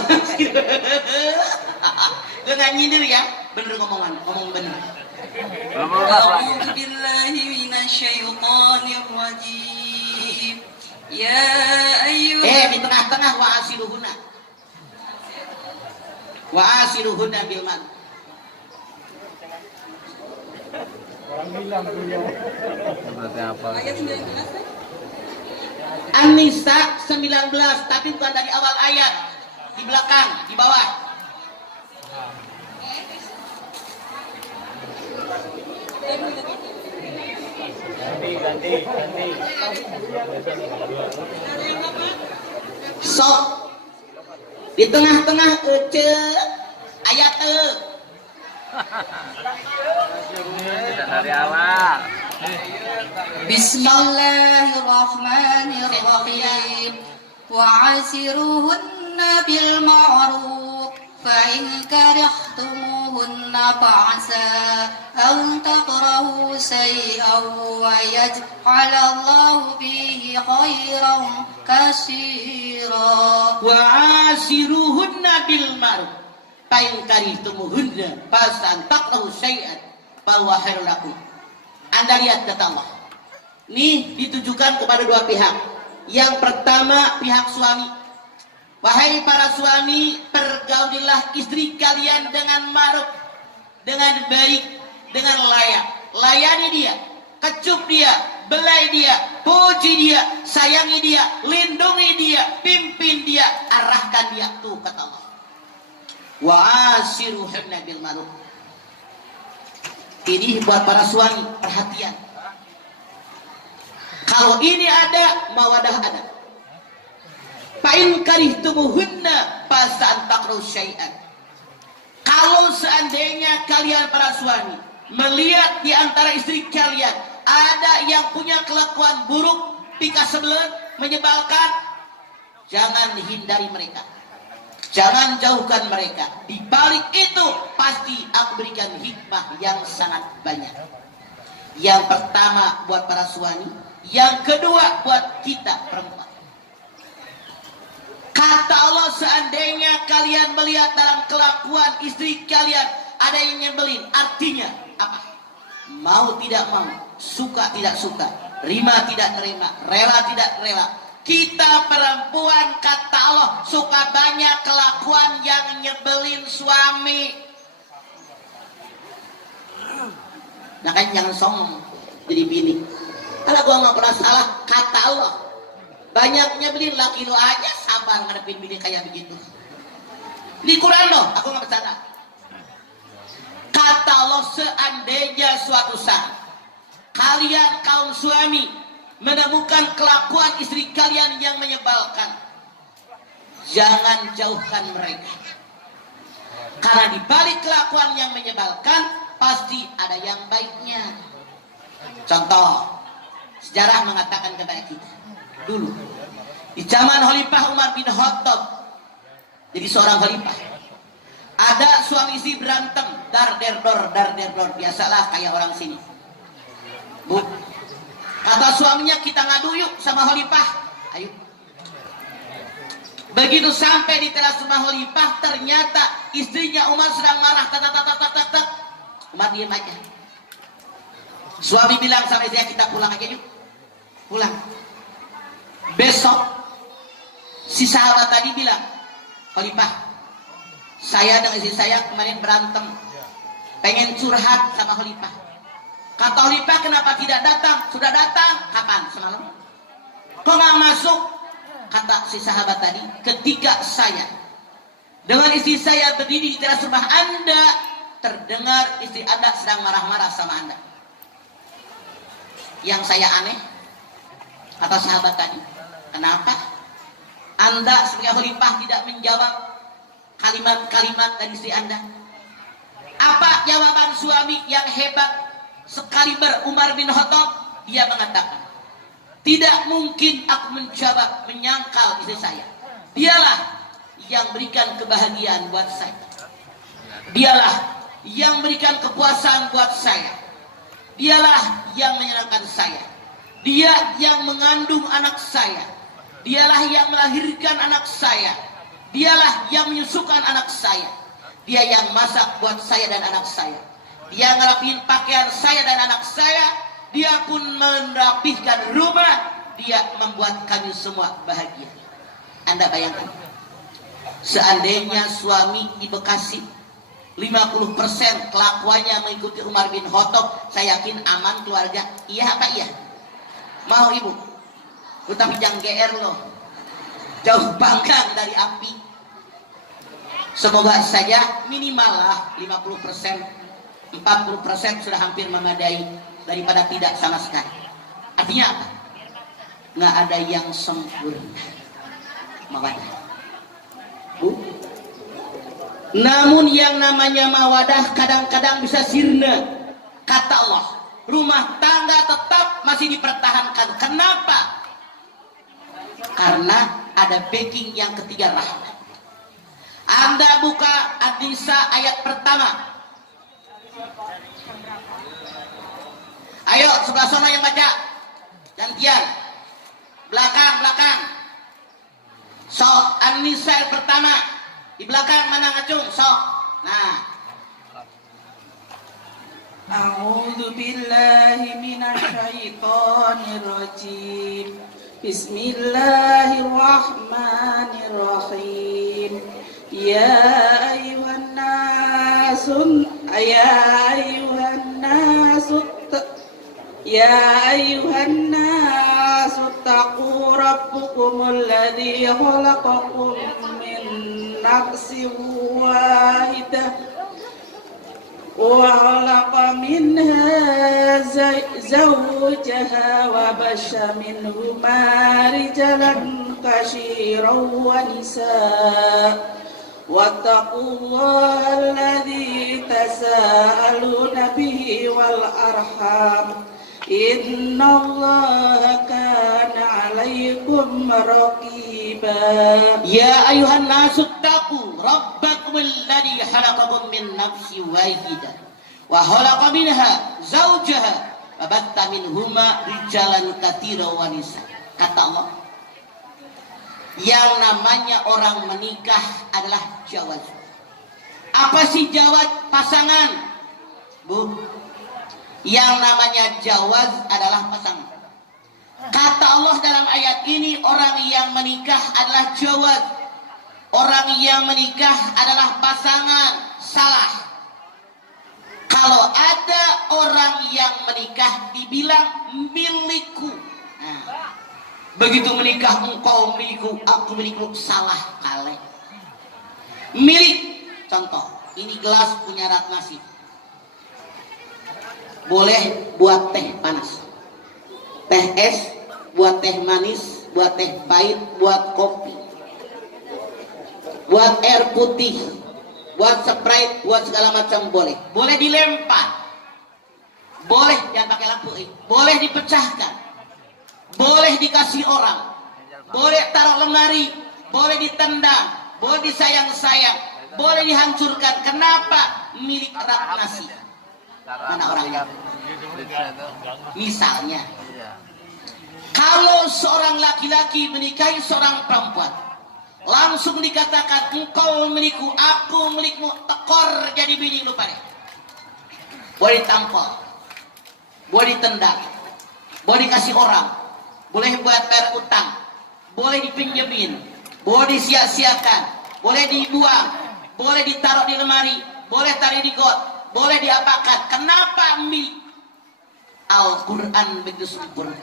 dengan nyindir ya. Bener ngomong bener. A'udzu billahi minasyaitonir rajim. Ya ayyuhal di tengah-tengah wa asiruhunna bil ma'ruf. Berarti apa? An-Nisa 19, tapi bukan dari awal ayat, di belakang, di bawah. Ganti. Sok. Di tengah-tengah ayat Dari awal. Bismillahirrahmanirrahim. Wa'asiruhunna bil ma'ruf fa in karihtumuhunna fa'asa an takrahu shay'an wa yaj'alallahu fihi khairan katsira. Wa'asiruhunna bil ma'ruf fa in karihtumuhunna fa'asa an takrahu shay'an fa huwa khairul lakum. Anda lihat kata Allah. Ini ditujukan kepada 2 pihak. Yang pertama pihak suami. Wahai para suami, pergaulilah istri kalian dengan ma'ruf, dengan baik, dengan layak. Layani dia, kecup dia, belai dia, puji dia, sayangi dia, lindungi dia, pimpin dia, arahkan dia. Tuh kata Allah. Wa asiruhunna bil ma'ruf. Ini buat para suami, perhatian. Kalau ini ada, mawadah ada. Fa'in karihtumuhunna fasa'an takrahu syai'an. Kalau seandainya kalian para suami melihat di antara istri kalian ada yang punya kelakuan buruk, pikas sebelah, menyebalkan, jangan hindari mereka. Jangan jauhkan mereka. Di balik itu pasti aku berikan hikmah yang sangat banyak. Yang pertama buat para suami, yang kedua buat kita perempuan. Kata Allah, seandainya kalian melihat dalam kelakuan istri kalian ada yang nyebelin, artinya apa? Mau tidak mau, suka tidak suka, terima tidak terima, rela tidak rela. Kita perempuan, kata Allah, suka banyak kelakuan yang nyebelin suami. Makanya jangan sombong jadi bini. Kalau gua nggak pernah salah, kata Allah. Banyaknya beli laki lu aja sabar ngadepin bini kayak begitu. Di Quran loh, aku nggak bercanda. Kata Allah, seandainya suatu saat kalian kaum suami menemukan kelakuan istri kalian yang menyebalkan, jangan jauhkan mereka. Karena di balik kelakuan yang menyebalkan pasti ada yang baiknya. Contoh, sejarah mengatakan kepada kita dulu di zaman Khalifah Umar bin Khattab, jadi seorang khalifah, ada suami istri berantem, dar der dor, biasalah kayak orang sini. Bu, kata suaminya, kita ngadu yuk sama khalifah. Ayo. Begitu sampai di teras rumah khalifah, ternyata istrinya Umar sedang marah. Umar diam aja. Suami bilang sama istrinya, kita pulang aja yuk. Pulang. Besok si sahabat tadi bilang, khalifah, saya dengan istri saya kemarin berantem, pengen curhat sama khalifah. Kata khalifah, kenapa tidak datang? Sudah datang. Kapan? Semalam. Kok nggak masuk? Kata si sahabat tadi, ketika saya dengan istri saya berdiri di teras rumah Anda, terdengar istri Anda sedang marah-marah sama Anda. Yang saya aneh, kata sahabat tadi, kenapa Anda sebagai khalifah tidak menjawab kalimat-kalimat dari istri Anda? Apa jawaban suami yang hebat sekaliber Umar bin Khattab? Dia mengatakan, tidak mungkin aku menjawab menyangkal istri saya. Dialah yang berikan kebahagiaan buat saya. Dialah yang berikan kepuasan buat saya. Dialah yang menyenangkan saya. Dia yang mengandung anak saya. Dialah yang melahirkan anak saya. Dialah yang menyusukan anak saya. Dia yang masak buat saya dan anak saya. Dia ngerapihin pakaian saya dan anak saya. Dia pun merapihkan rumah. Dia membuat kami semua bahagia. Anda bayangkan, seandainya suami di Bekasi 50% kelakuannya mengikuti Umar bin Khattab, saya yakin aman keluarga. Iya apa iya? Mau ibu? Tapi jangan GR loh, jauh panggang dari api. Semoga saja minimal lah 50%, 40% sudah hampir memadai daripada tidak sama sekali. Artinya apa? Nggak ada yang sempurna. Mawadah, Bu. Namun yang namanya mawadah kadang-kadang bisa sirna. Kata Allah, rumah tangga tetap masih dipertahankan. Kenapa? Karena ada backing yang ketiga, rahmat. Anda buka An-Nisa ayat pertama. Ayo sebelah sana yang baca. Gantian. Belakang. Sok An-Nisa ayat pertama. Di belakang mana ngacung? Sok. Nah. A'udzu billahi minasyaitonir rajim. Bismillahirrahmanirrahim. Ya ayuhan nasu taqu rabbukumul ladzi khalaqakum min nafsin wahidah wa khalaqa minha zawjaha wa basha minhuma rijalan katsiran wa nisaa wattaqullaha alladzi tasaaluna bihi wal arham innallaha kana 'alaikum raqiba. Ya ayuhan nasu taqu rabbakumul ladzi khalaqakum min nafsin wahidah wa khalaqa minha zawjaha wa batta minhuma rijalan katsiran wa nisaa. Kata Allah, yang namanya orang menikah adalah jawaz. Apa sih jawaz? Pasangan, Bu. Yang namanya jawaz adalah pasangan. Kata Allah dalam ayat ini, orang yang menikah adalah jawaz. Orang yang menikah adalah pasangan. Salah. Kalau ada orang yang menikah dibilang milikku. Nah, begitu menikah engkau milikku, aku milikku, salah kali. Milik, contoh, ini gelas punya Ratnasi. Boleh buat teh panas, teh es, buat teh manis, buat teh pahit, buat kopi, buat air putih, buat Sprite, buat segala macam boleh. Boleh dilempar, boleh jangan pakai lampu, boleh dipecahkan, boleh dikasih orang, boleh taruh lemari, boleh ditendang, boleh disayang-sayang, boleh dihancurkan. Kenapa? Milik Ratnasi. Mana orangnya? Misalnya, kalau seorang laki-laki menikahi seorang perempuan, langsung dikatakan engkau milikku, aku milikmu, tekor jadi bini lu pada. Boleh ditampol, boleh ditendang, boleh dikasih orang, boleh buat bayar utang, boleh dipinjemin, boleh disia-siakan, boleh dibuang, boleh ditaruh di lemari, boleh taruh di got, boleh diapakan. Kenapa milik? Al-Quran begitu sempurna.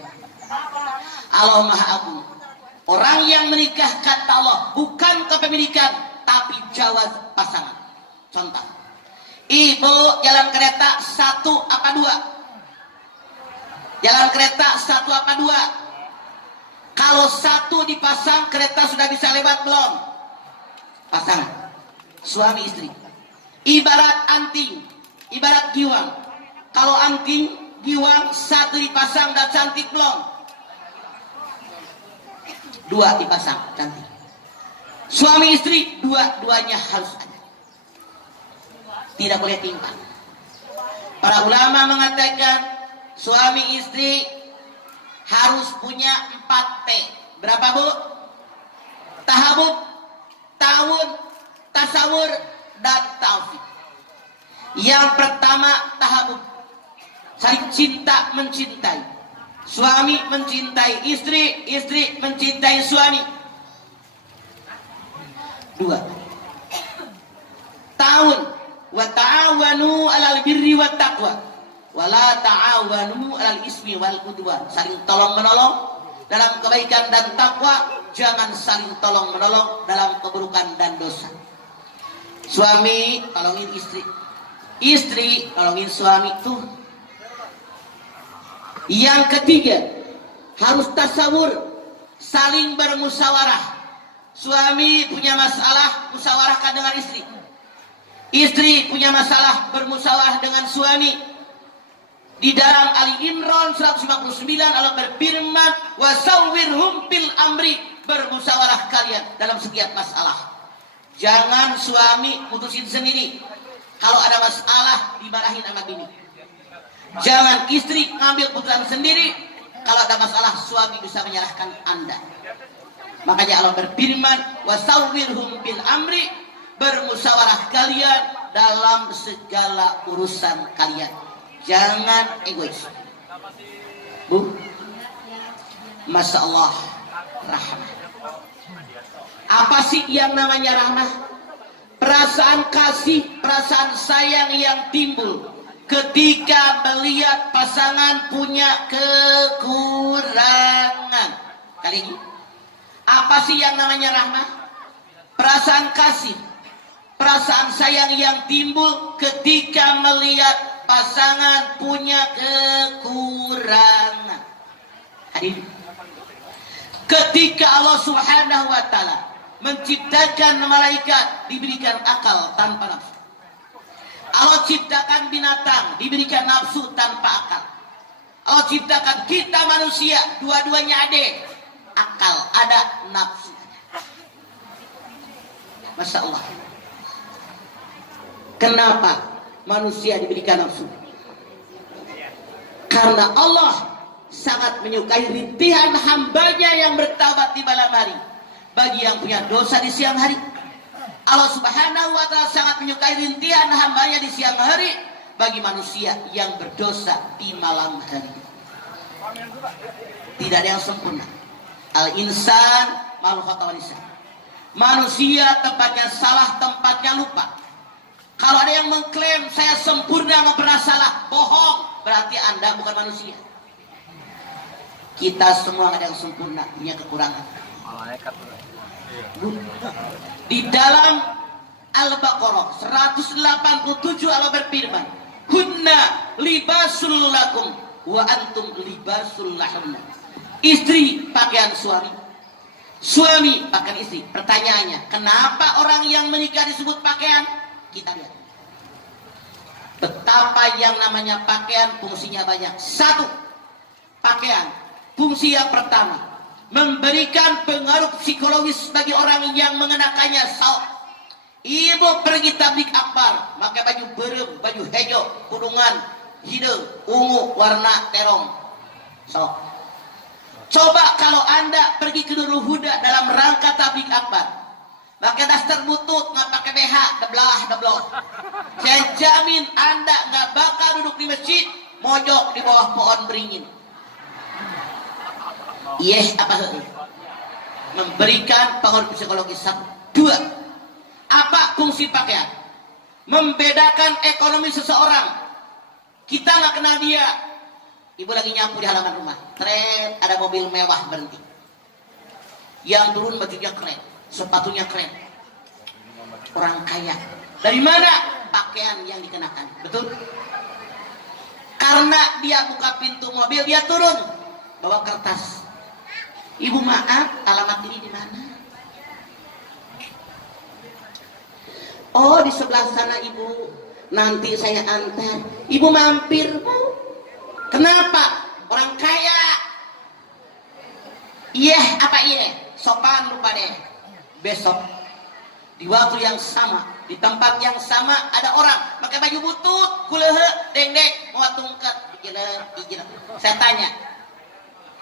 Allah Maha Agung. Orang yang menikah kata Allah bukan kepemilikan, tapi jawaz pasangan. Contoh, ibu jalan kereta 1 apa 2? Jalan kereta 1 apa 2? Kalau 1 dipasang, kereta sudah bisa lewat belum? Pasangan, suami istri. Ibarat anting, ibarat giwang. Kalau anting, giwang 1 dipasang dan cantik belum? 2 dipasang cantik. Suami istri dua-duanya harus ada, tidak boleh timpang. Para ulama mengatakan suami istri harus punya 4 T. Berapa bu? Tahabub, ta'awun, tasawur, dan taufik. Yang pertama tahabub, saling cinta mencintai. Suami mencintai istri, istri mencintai suami. 2. Ta'awun, wa ta'awanu 'alal birri wat taqwa wa la ta'awanu 'alal ismi wal udwan. Saling tolong menolong dalam kebaikan dan takwa, jangan saling tolong menolong dalam keburukan dan dosa. Suami tolongin istri, istri tolongin suami. Tuh. Yang ketiga, harus tasawur, saling bermusyawarah. Suami punya masalah, musyawarahkan dengan istri. Istri punya masalah, bermusyawarah dengan suami. Di dalam Ali Imran 159 Allah berfirman, wasawwirhum fil amri, bermusyawarah kalian dalam setiap masalah. Jangan suami putusin sendiri. Kalau ada masalah dimarahin sama bini. Jangan istri ngambil putusan sendiri. Kalau ada masalah suami bisa menyalahkan Anda. Makanya Allah berfirman, wasawwirhum bil amri, bermusyawarah kalian dalam segala urusan kalian. Jangan egois. Bu, Masya Allah, rahmah. Apa sih yang namanya rahmah? Perasaan kasih, perasaan sayang yang timbul ketika melihat pasangan punya kekurangan. Kali ini, apa sih yang namanya rahmah? Perasaan kasih, perasaan sayang yang timbul ketika melihat pasangan punya kekurangan. Hadir. Ketika Allah Subhanahu wa Ta'ala menciptakan malaikat, diberikan akal tanpa nafsu. Allah ciptakan binatang, diberikan nafsu tanpa akal. Allah ciptakan kita manusia, dua-duanya ada. Akal ada, nafsu ada. Masya Allah. Kenapa manusia diberikan nafsu? Karena Allah sangat menyukai rintihan hambanya yang bertaubat di malam hari. Bagi yang punya dosa di siang hari, Allah Subhanahu wa Ta'ala sangat menyukai rintihan hambanya di siang hari. Bagi manusia yang berdosa di malam hari, tidak ada yang sempurna. Al-insan mal khata wal lisan. Manusia tempatnya salah, tempatnya lupa. Kalau ada yang mengklaim saya sempurna, nggak pernah salah, bohong. Berarti Anda bukan manusia. Kita semua ada yang sempurna, punya kekurangan. Di dalam Al-Baqarah 187 Allah berfirman, "Hunna libasul lakum wa antum libasul lahunna." Istri pakaian suami, suami pakaian istri. Pertanyaannya, kenapa orang yang menikah disebut pakaian? Kita lihat betapa yang namanya pakaian fungsinya banyak. Satu, pakaian fungsi yang pertama, memberikan pengaruh psikologis bagi orang yang mengenakannya. Ibu pergi tablik akbar, pakai baju berem, baju hijau, kudungan hidung, ungu, warna terong. Coba kalau Anda pergi ke Nurul Huda dalam rangka tablik akbar, pakai daster butut, nggak pakai BH, deblah. Saya jamin Anda nggak bakal duduk di masjid, mojok di bawah pohon beringin. Iya, apa memberikan pengaruh psikologis. Satu. Dua, apa fungsi pakaian? Membedakan ekonomi seseorang. Kita nggak kenal dia. Ibu lagi nyapu di halaman rumah, tret, ada mobil mewah berhenti. Yang turun bajunya keren, sepatunya keren. Orang kaya. Dari mana? Pakaian yang dikenakan. Betul? Karena dia buka pintu mobil, dia turun bawa kertas. Ibu maaf, alamat ini di mana? Oh, di sebelah sana ibu. Nanti saya antar. Ibu mampir, Bu. Kenapa? Orang kaya. Iya, apa iya? Sopan lupa deh. Besok di waktu yang sama, di tempat yang sama ada orang pakai baju butut, kulehe, deng-deng, mau tungkat, ijil. Saya tanya,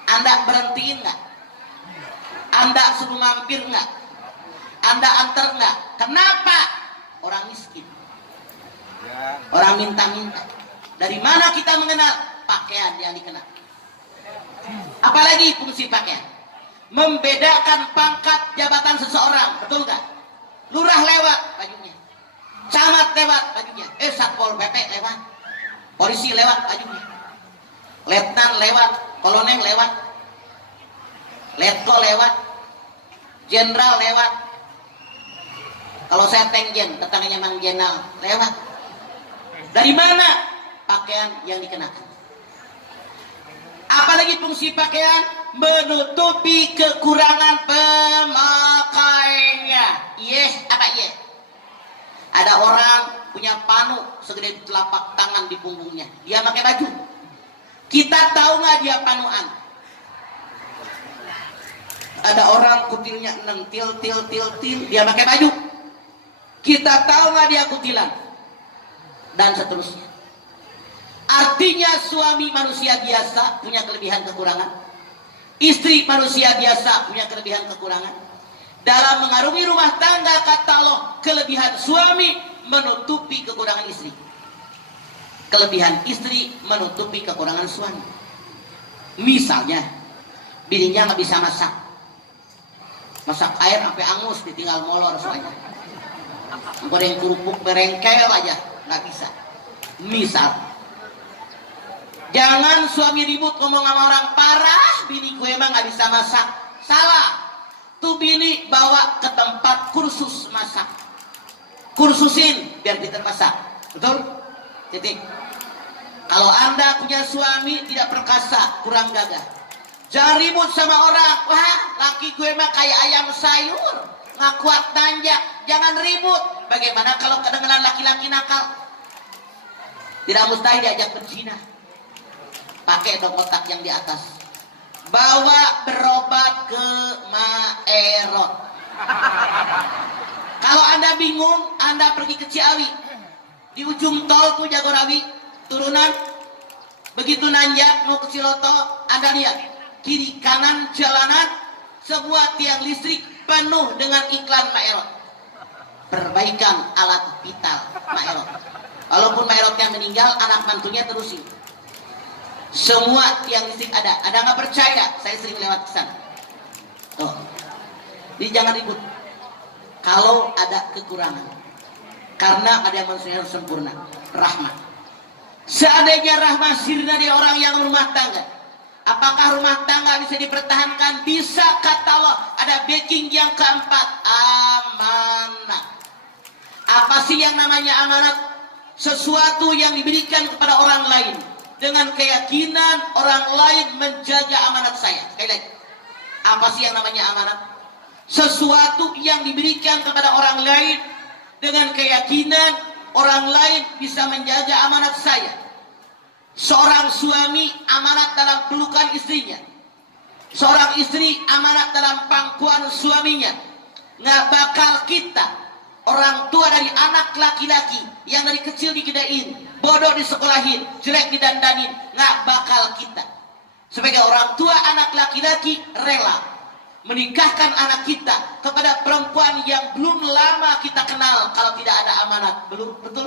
Anda berhentiin nggak? Anda suruh mampir nggak? Anda antar nggak? Kenapa? Orang miskin, orang minta-minta. Dari mana kita mengenal? Pakaian yang dikenal. Apalagi fungsi pakaian? Membedakan pangkat jabatan seseorang, betul nggak? Lurah lewat bajunya, camat lewat bajunya, satpol pp lewat, polisi lewat bajunya, letnan lewat, kolonel lewat, letko lewat, jenderal lewat. Kalau saya tengjen, tetangganya Mang Jenal lewat. Dari mana? Pakaian yang dikenakan. Apalagi fungsi pakaian? Menutupi kekurangan pemakainya. Apa iya? Ada orang punya panu segede telapak tangan di punggungnya, dia pakai baju. Kita tahu nggak dia panuan? Ada orang kutilnya til, dia pakai baju. Kita tahu nggak dia kutilan? Dan seterusnya. Artinya suami manusia biasa punya kelebihan kekurangan, istri manusia biasa punya kelebihan kekurangan. Dalam mengarungi rumah tangga, kata Allah, kelebihan suami menutupi kekurangan istri, kelebihan istri menutupi kekurangan suami. Misalnya bininya nggak bisa masak air sampai angus, ditinggal molor soalnya, goreng kerupuk berengkel aja nggak bisa. Misal, jangan suami ribut ngomong sama orang, parah bini gue emang nggak bisa masak. Salah. Tuh bini bawa ke tempat kursus masak, kursusin biar pintar masak. Betul? Titik. Kalau Anda punya suami tidak perkasa, kurang gagah, jangan ribut sama orang. Wah, laki gue mah kayak ayam sayur, nggak kuat nanjak. Jangan ribut. Bagaimana kalau kedengeran laki-laki nakal? Tidak mustahil diajak berzina. Pakai dong otak yang di atas. Bawa berobat ke Maerot. Kalau Anda bingung, Anda pergi ke Ciawi. Di ujung tol tuh Jagorawi, turunan. Begitu nanjak mau ke Ciloto, Anda lihat kiri kanan jalanan, sebuah tiang listrik penuh dengan iklan Maerot. Perbaikan alat vital Maerot. Walaupun Maerotnya meninggal, anak mantunya terusin. Semua tiang listrik ada. Ada nggak percaya? Saya sering lewat ke sana. Tuh. Jadi jangan ribut. Kalau ada kekurangan, Karena ada yang manusia harus sempurna. Rahmah. Seandainya rahmah sirna di orang yang rumah tangga, apakah rumah tangga bisa dipertahankan? Bisa, kata Allah. Ada backing yang keempat, amanat. Apa sih yang namanya amanat? Sesuatu yang diberikan kepada orang lain dengan keyakinan orang lain menjaga amanat saya. Sekali lagi, apa sih yang namanya amanat? Sesuatu yang diberikan kepada orang lain dengan keyakinan orang lain bisa menjaga amanat saya. Seorang suami amanat dalam pelukan istrinya. Seorang istri amanat dalam pangkuan suaminya. Nggak bakal kita, orang tua dari anak laki-laki yang dari kecil digedein, bodoh disekolahin, jelek didandanin, nggak bakal kita sebagai orang tua anak laki-laki rela menikahkan anak kita kepada perempuan yang belum lama kita kenal kalau tidak ada amanat. Belum, betul?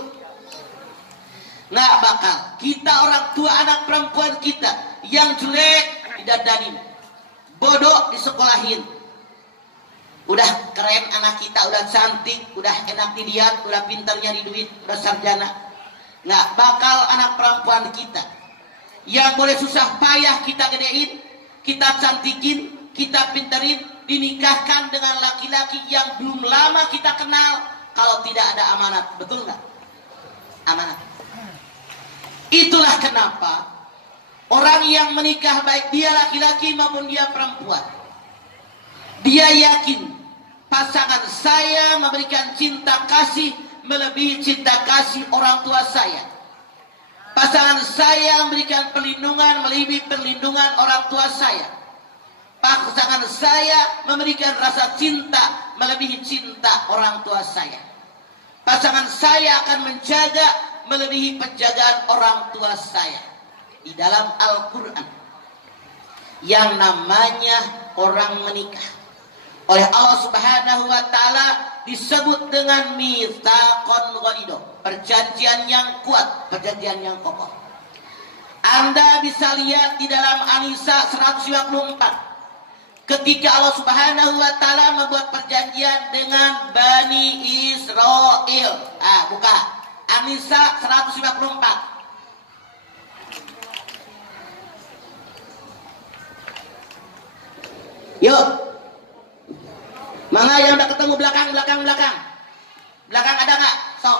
Nggak bakal. Kita orang tua anak perempuan kita yang jelek didadanin, bodoh disekolahin. Udah keren anak kita, udah cantik, udah enak dilihat, udah pintar nyari duit, udah sarjana. Nggak bakal anak perempuan kita yang boleh susah payah kita gedein, kita cantikin, kita pinterin, dinikahkan dengan laki-laki yang belum lama kita kenal kalau tidak ada amanat. Betul nggak? Amanat. Itulah kenapa orang yang menikah, baik dia laki-laki maupun dia perempuan, dia yakin pasangan saya memberikan cinta kasih melebihi cinta kasih orang tua saya. Pasangan saya memberikan perlindungan melebihi perlindungan orang tua saya. Pasangan saya memberikan rasa cinta melebihi cinta orang tua saya. Pasangan saya akan menjaga melebihi penjagaan orang tua saya. Di dalam Al-Quran yang namanya orang menikah oleh Allah Subhanahu wa Ta'ala disebut dengan mitsaqon ghalidho, perjanjian yang kuat, perjanjian yang kokoh. Anda bisa lihat di dalam An-Nisa 154 ketika Allah Subhanahu wa Ta'ala membuat perjanjian dengan Bani Israel. Buka An-Nisa 154. Yuk, mana yang udah ketemu belakang? Belakang ada nggak? Sok.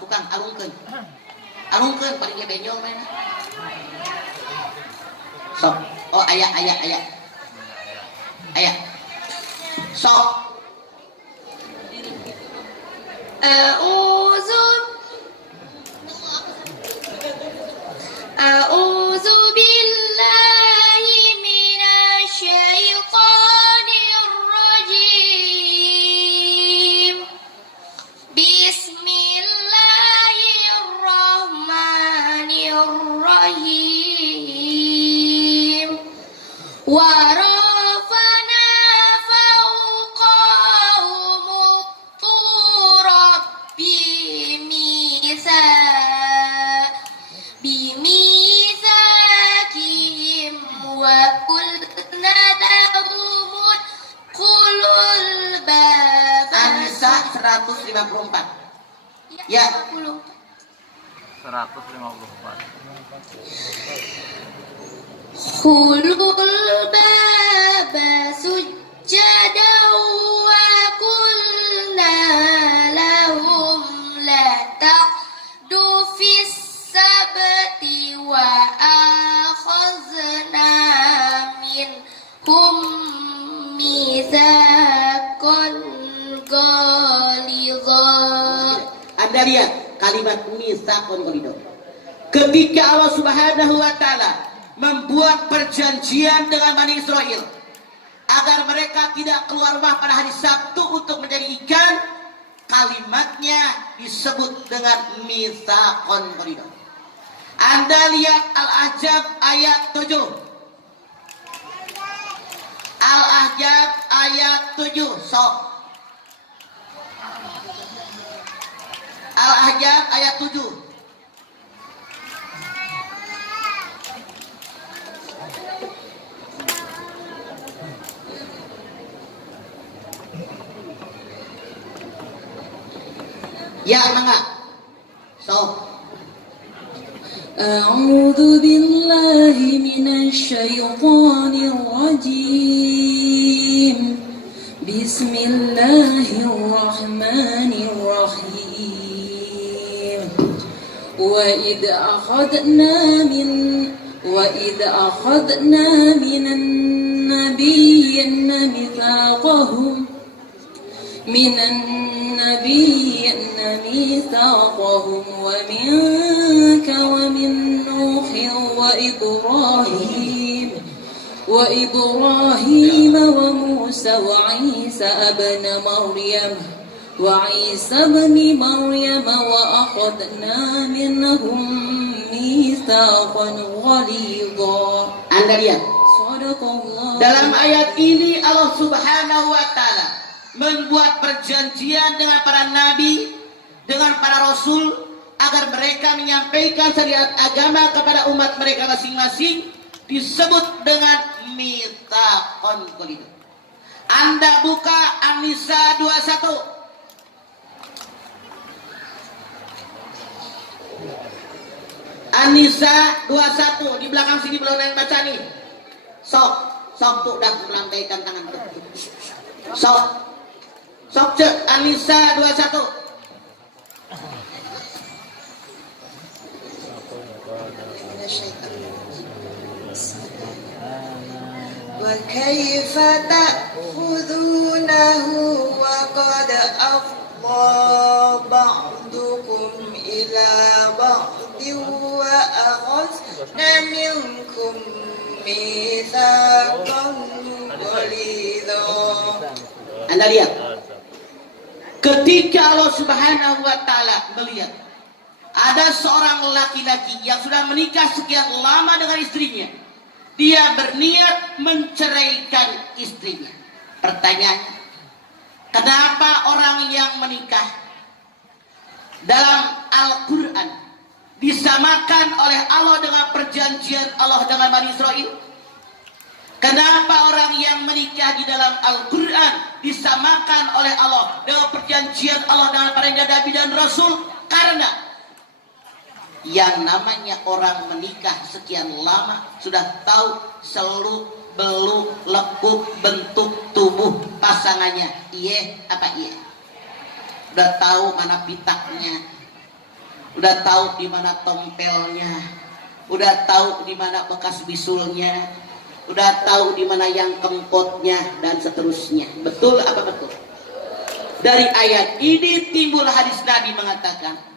Tukang alungkeun, paling dia benyong mana? Sok. Oh, ayah. Sok. A'udzu billahi minasyaitonir rajim. Bismillahirrahmanirrahim. Wa An-Nisa 154. Ya. 154. Khulul baba sujjadan wa qulna lahum la taqdu fis sabti wa akhazna minhum mitsaqan ghalidha. Anda lihat kalimat mitsaqan ghalidha. Ketika Allah Subhanahu wa Ta'ala membuat perjanjian dengan Bani Israel agar mereka tidak keluar rumah pada hari Sabtu untuk menjadi ikan, kalimatnya disebut dengan mitsaqan ghalidha. Anda lihat Al-Ahzab ayat 7. Al-Ahzab ayat 7. Sok. Al-Ahzab ayat 7. Ya, mangga. So. أعوذ بالله من الشيطان الرجيم بسم الله الرحمن الرحيم وإذ أخذنا من النبيين ميثاقهم ومنك ومن نوح وإبراهيم وموسى وعيسى ابن مريم وأخذنا منهم ميثاقا غليظا. Anda lihat. Dalam ayat ini Allah Subhanahu wa taala membuat perjanjian dengan para nabi, dengan para rasul agar mereka menyampaikan syariat agama kepada umat mereka masing-masing, disebut dengan mitsaqon qalid. Anda buka An-Nisa 21. An-Nisa 21 di belakang sini belum ada yang baca nih. Sok tuh dah melambaikan tangan tuh. Sok cek An-Nisa 21. وكيف تأخذونه وقد أفضى بعضكم إلى بعض وأخذنا منكم ميثاقا غليظا. Anda lihat, ketika Allah Subhanahu wa taala melihat ada seorang laki-laki yang sudah menikah sekian lama dengan istrinya, dia berniat menceraikan istrinya. Pertanyaannya, kenapa orang yang menikah dalam Al-Quran disamakan oleh Allah dengan perjanjian Allah dengan Bani Israel? Kenapa orang yang menikah di dalam Al-Quran disamakan oleh Allah dengan perjanjian Allah dengan para nabi dan rasul? Karena yang namanya orang menikah sekian lama sudah tahu seluk beluk lekuk bentuk tubuh pasangannya. Iya apa iya? Udah tahu mana pitaknya, udah tahu di mana tompelnya, udah tahu di mana bekas bisulnya, udah tahu di mana yang kempotnya dan seterusnya. Betul apa betul? Dari ayat ini timbul hadis Nabi mengatakan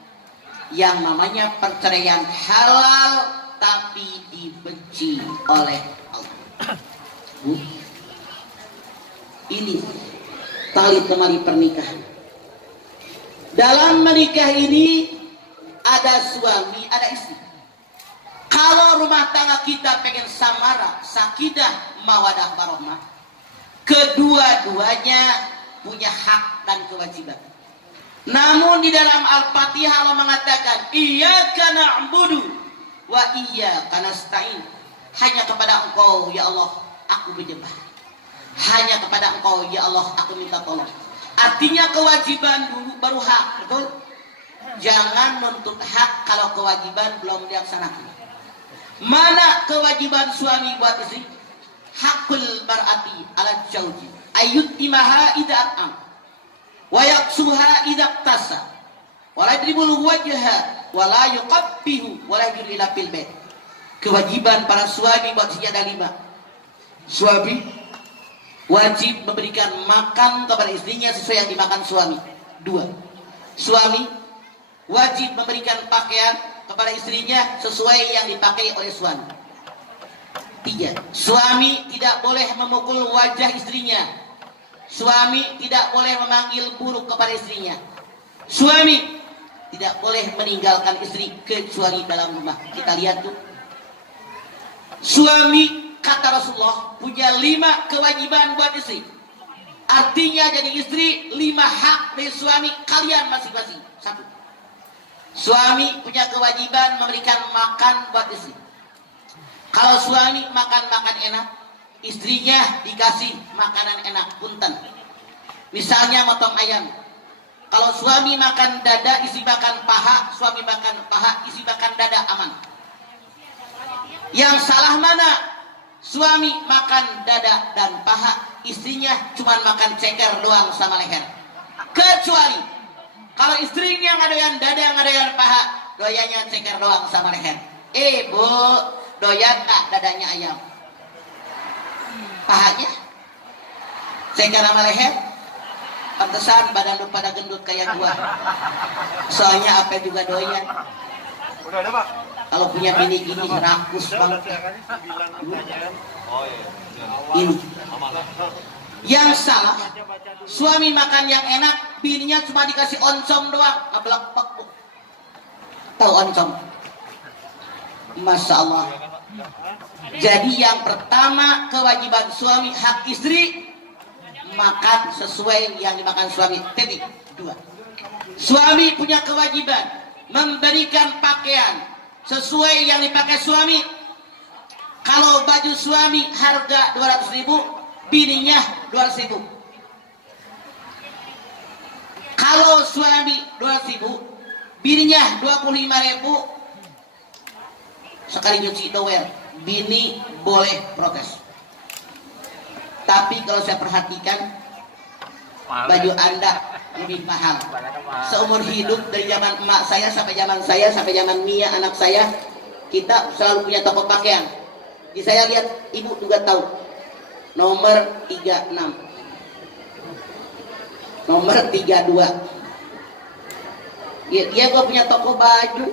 yang namanya perceraian halal tapi dibenci oleh Allah. Ini tali temali pernikahan. Dalam menikah ini ada suami, ada istri. Kalau rumah tangga kita pengen samara, sakidah, mawadah, warahmah, kedua-duanya punya hak dan kewajiban. Namun di dalam Al-Fatihah Allah mengatakan iyyaka na'budu wa iyyaka nasta'in. Hanya kepada Engkau ya Allah aku menyembah. Hanya kepada Engkau ya Allah aku minta tolong. Artinya kewajiban dulu baru hak, betul? Jangan nuntut hak kalau kewajiban belum dilaksanakan. Mana kewajiban suami buat istri? Hakul mar'ati ala jauji ayut imaha ida'am wa yaksuha idza tasa wa la yadribul wajha wa la yuqabbihu wa la yurila fil bait. Kewajiban para suami buat istrinya ada 5. Suami wajib memberikan makan kepada istrinya sesuai yang dimakan suami. 2. Suami wajib memberikan pakaian kepada istrinya sesuai yang dipakai oleh suami. 3. Suami tidak boleh memukul wajah istrinya. Suami tidak boleh memanggil buruk kepada istrinya. Suami tidak boleh meninggalkan istri kecuali dalam rumah. Kita lihat tuh. Suami kata Rasulullah punya 5 kewajiban buat istri. Artinya jadi istri 5 hak dari suami kalian masing-masing. 1. Suami punya kewajiban memberikan makan buat istri. Kalau suami makan enak, istrinya dikasih makanan enak, punten. Misalnya motong ayam, Kalau suami makan dada, istri makan paha, suami makan paha, istri makan dada, aman. Yang salah mana? Suami makan dada dan paha, istrinya cuma makan ceker doang sama leher. Kecuali kalau istrinya ngadoyan dada, ngadoyan paha, doyannya ceker doang sama leher. Bu, doyan tak dadanya ayam? Pahanya? Ceker sama leher? Pantesan badan lu pada gendut kayak gua. Soalnya apa juga doyan. Udah ada, Pak? Kalau punya bini gini rakus banget. Ini. Yang salah, suami makan yang enak, bininya cuma dikasih oncom doang, ablak pak. Tahu oncom? Masya Allah. Jadi yang pertama kewajiban suami, hak istri makan sesuai yang dimakan suami. Titik. 2. Suami punya kewajiban memberikan pakaian sesuai yang dipakai suami. Kalau baju suami harga 200.000, bininya 200.000. Kalau suami 200.000, bininya 25.000. Sekali nyuci dower, bini boleh protes. Tapi kalau saya perhatikan, baju Anda lebih mahal. Seumur hidup dari zaman emak saya sampai zaman saya sampai zaman Mia anak saya, kita selalu punya toko pakaian. Di saya lihat, ibu juga tahu, nomor 36, nomor 32. Dia gua punya toko baju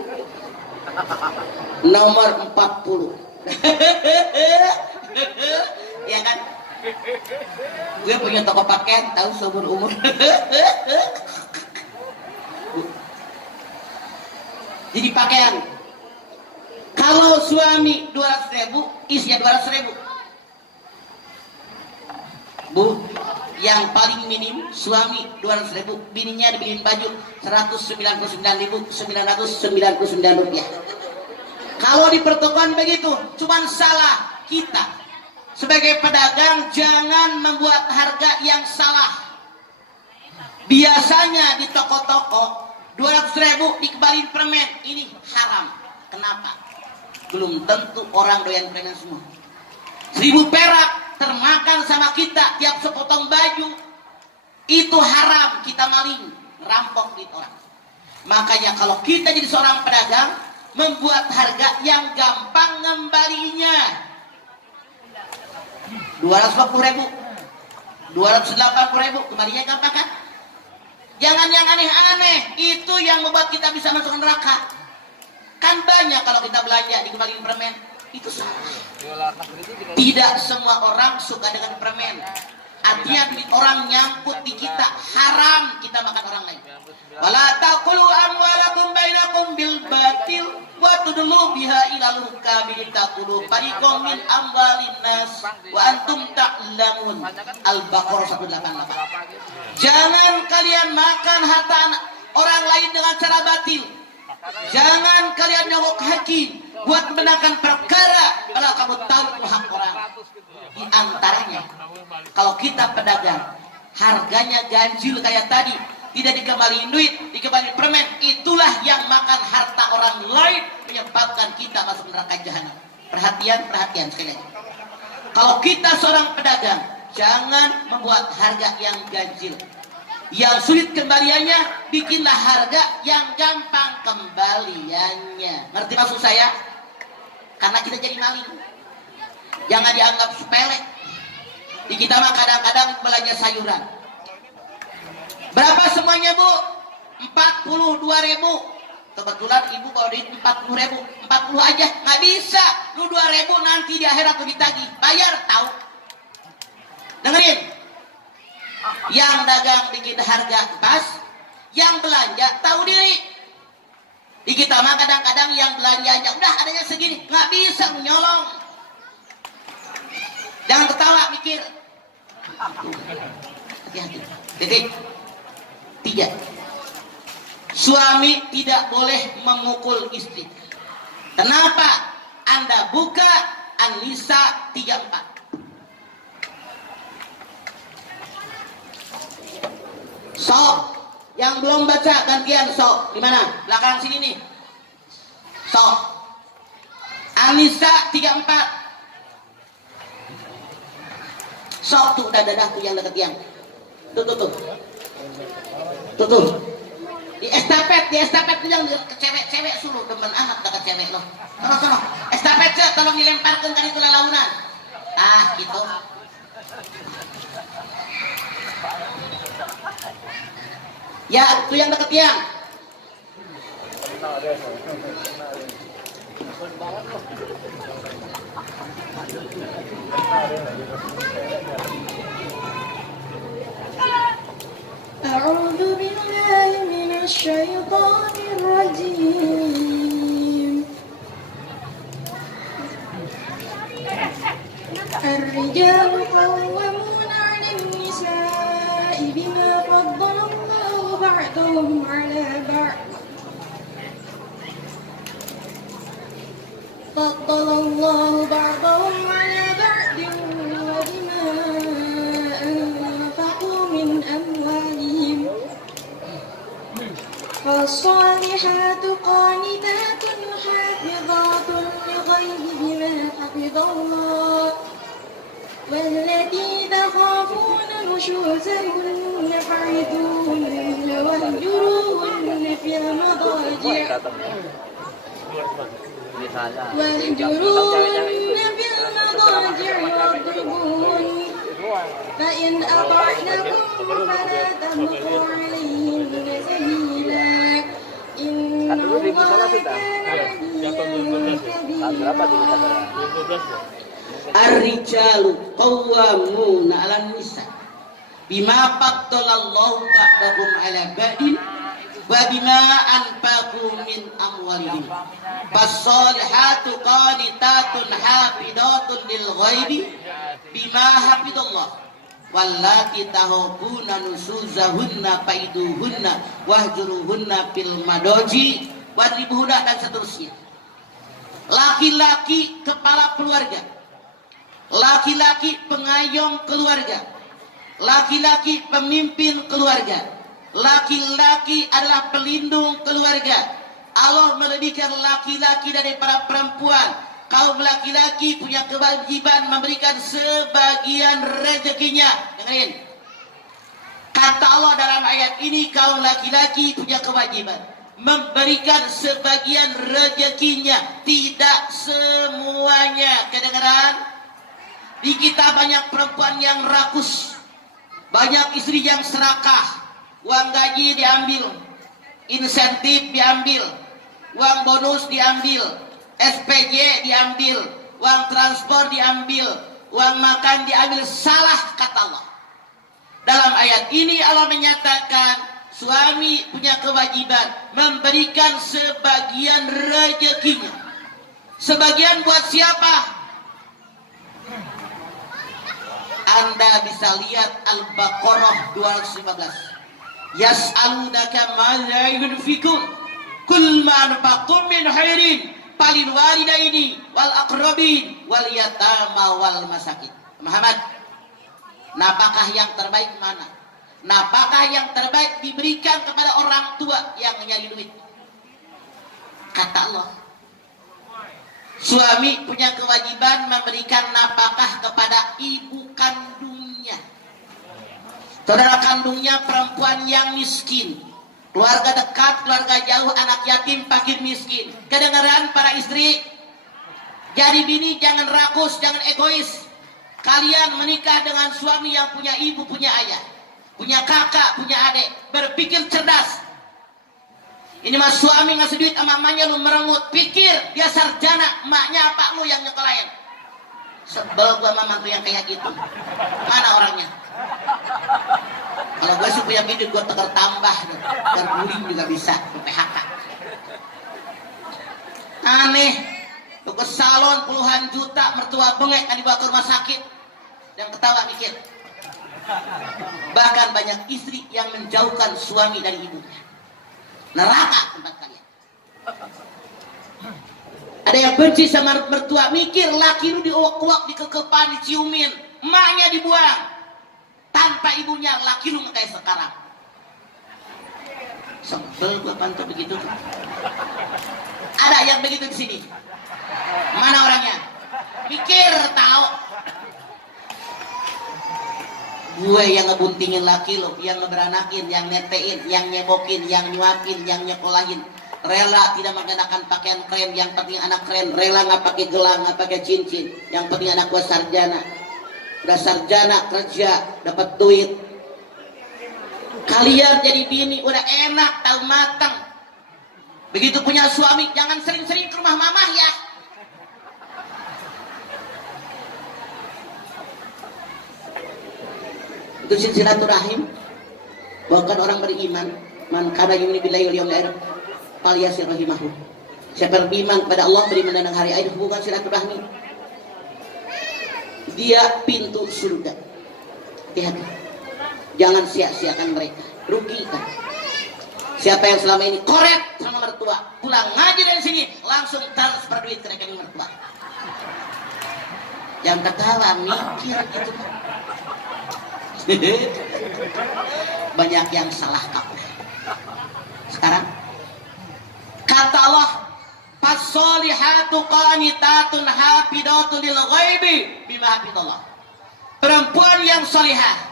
nomor 40. Ya kan? Gue punya toko pakaian tahu seumur umur. Jadi pakaian, kalau suami 200.000, isinya 200.000. Bu, yang paling minim suami 200.000, bininya dibeliin baju 199.999 rupiah. Kalau di pertokoan begitu, cuman salah kita. Sebagai pedagang jangan membuat harga yang salah. Biasanya di toko-toko 200.000 dikembaliin permen, ini haram. Kenapa? Belum tentu orang doyan permen semua. 1.000 perak termakan sama kita tiap sepotong baju, itu haram. Kita maling, rampok di orang. Makanya kalau kita jadi seorang pedagang, membuat harga yang gampang ngembalinya. 250.000, 280.000, kembalinya gampang kan? Jangan yang aneh-aneh, itu yang membuat kita bisa masuk neraka. Kan banyak kalau kita belanja dikembaliin permen, itu salah. Tidak semua orang suka dengan permen. Artinya duit orang nyangkut di kita, haram kita makan orang lain. Wala taqulu amwalakum bainakum bil batil wa tudlu biha ilal hukami taqulu fariqum min amwalin nas wa antum ta'lamun. Al-Baqarah 188. Jangan kalian makan harta orang lain dengan cara batil. Jangan kalian nyogok hakim buat menangkan perkara kalau kamu tahu itu hak orang. Di antaranya, kalau kita pedagang harganya ganjil kayak tadi, tidak dikembaliin duit, dikembaliin permen, itulah yang makan harta orang lain, menyebabkan kita masuk neraka jahanam. Perhatian sekali lagi. Kalau kita seorang pedagang, jangan membuat harga yang ganjil. Yang sulit kembaliannya, bikinlah harga yang gampang kembaliannya. Ngerti maksud saya? Karena kita jadi maling. Jangan dianggap sepele. Di kita mah kadang-kadang belanja sayuran. Berapa semuanya, Bu? 42.000. Kebetulan ibu bawa duit 40.000. 40 aja, nggak bisa. Lu 2.000 nanti di akhirat tuh ditagih. Bayar, tahu? Dengerin. Yang dagang bikin harga pas, yang belanja tahu diri. Di kita mah kadang-kadang yang belanjanya udah adanya segini, nggak bisa nyolong. Jangan ketawa, mikir. Hati-hati. Titik. 3. Suami tidak boleh memukul istri. Kenapa? Anda buka An-Nisa 34. Sok Yang belum baca gantian sok. Di mana? Belakang sini nih. Sok. An-Nisa 34. Sok tuh dadah tuh yang deket yang. Tuh. Di estafet tuh yang cewek suruh demen amat dekat cewek loh. Sono. Estafet cek tolong dilemparkan kan itu lalaunan. Ah, gitu. Ya, itu yang deket yang. A'udzu billahi minasy syaithanir rajim. Ar-rijalu qawwamuna 'alan nisa'i bima faddala Allahu ba'dahum 'ala ba'd. فضل الله بعضهم على بعض وبما أنفقوا من أموالهم فالصالحات قانتات حافظات للغيب بما حفظ الله والتي تخافون نشوزهن فعظوهن واهجروهن في المضاجع واضربوهن فإن أطعنكم فلا تبغوا عليهن سبيلا إن الله كان عليا كبيرا. Ar-rijalu qawwamuna 'alan nisa bima faddalallahu ba'dahum 'ala ba'din wa bima anfaqu min amwalihim fas-salihatu qanitatun hafidatun lil ghaibi bima hafidallah wallati tahubuna nusuzahunna faiduhunna wahjuruhunna fil madaji wadribuhunna dan seterusnya. Laki-laki kepala keluarga, laki-laki pengayom keluarga, laki-laki pemimpin keluarga, laki-laki adalah pelindung keluarga. Allah melebihkan laki-laki dari para perempuan. Kaum laki-laki punya kewajiban memberikan sebagian rezekinya. Dengerin. Kata Allah dalam ayat ini, kaum laki-laki punya kewajiban memberikan sebagian rezekinya, tidak semuanya. Kedengaran? Di kita banyak perempuan yang rakus, banyak istri yang serakah. Uang gaji diambil, insentif diambil, uang bonus diambil, SPJ diambil, uang transport diambil, uang makan diambil. Salah kata Allah. Dalam ayat ini Allah menyatakan suami punya kewajiban memberikan sebagian rezekinya. Sebagian buat siapa? Anda bisa lihat Al-Baqarah 215. Yas'alunaka madza yunfikun kul ma anfaqtum min khairin falil walidaini wal aqrabin wal yatama wal masakin. Muhammad, napakah yang terbaik mana? Napakah yang terbaik diberikan kepada orang tua yang nyari duit? Kata Allah, suami punya kewajiban memberikan napakah kepada ibu kandungnya, saudara kandungnya perempuan yang miskin, keluarga dekat, keluarga jauh, anak yatim, fakir miskin. Kedengaran para istri? Jadi bini jangan rakus, jangan egois. Kalian menikah dengan suami yang punya ibu, punya ayah, punya kakak, punya adik, berpikir cerdas. Ini mas suami ngasih duit sama emaknya lu merengut, pikir dia sarjana, emaknya apa lu yang nyekolahin. Sebel gua sama mantu yang kayak gitu. Mana orangnya? Kalau gue sih punya bini gue teker tambah, terguling juga bisa, PHK. Aneh, lu ke salon puluhan juta, mertua bengek kan dibawa ke rumah sakit, dan ketawa mikir. Bahkan banyak istri yang menjauhkan suami dari ibunya. Neraka tempat kalian. Ada yang benci sama mertua, mikir laki lu diuak-uak, dikekepan, diciumin, emaknya dibuang. Tanpa ibunya laki lu kayak sekarang. Sebel gua pantau begitu. Ada yang begitu di sini. Mana orangnya? Mikir tahu. Gue yang ngebuntingin laki lo, yang ngeberanakin, yang netein, yang nyebokin, yang nyuapin, yang nyekolahin. Rela tidak mengenakan pakaian keren, yang penting anak keren. Rela nggak pakai gelang, nggak pakai cincin, yang penting anak gue sarjana. Udah sarjana kerja, dapat duit. Kalian jadi bini udah enak, tahu matang. Begitu punya suami, jangan sering-sering ke rumah mamah ya. Itu silaturahim. Bahkan orang beriman, man kana yu'minu billahi wal yawmil akhir falyasir rahimahu. Siapa beriman kepada Allah, beriman dengan hari akhir, hubungan silaturahmi. Dia pintu surga. Hati-hati. Jangan sia-siakan mereka, rugikan. Siapa yang selama ini korek sama mertua, pulang ngaji dari sini, langsung transfer duit ke rekening mertua. Yang ketawa mikir gitu. Banyak yang salah kaprah. Sekarang kata Allah, fasolihatu qanitatun hafidatun lil ghaibi bima hafidallah. Perempuan yang salihah,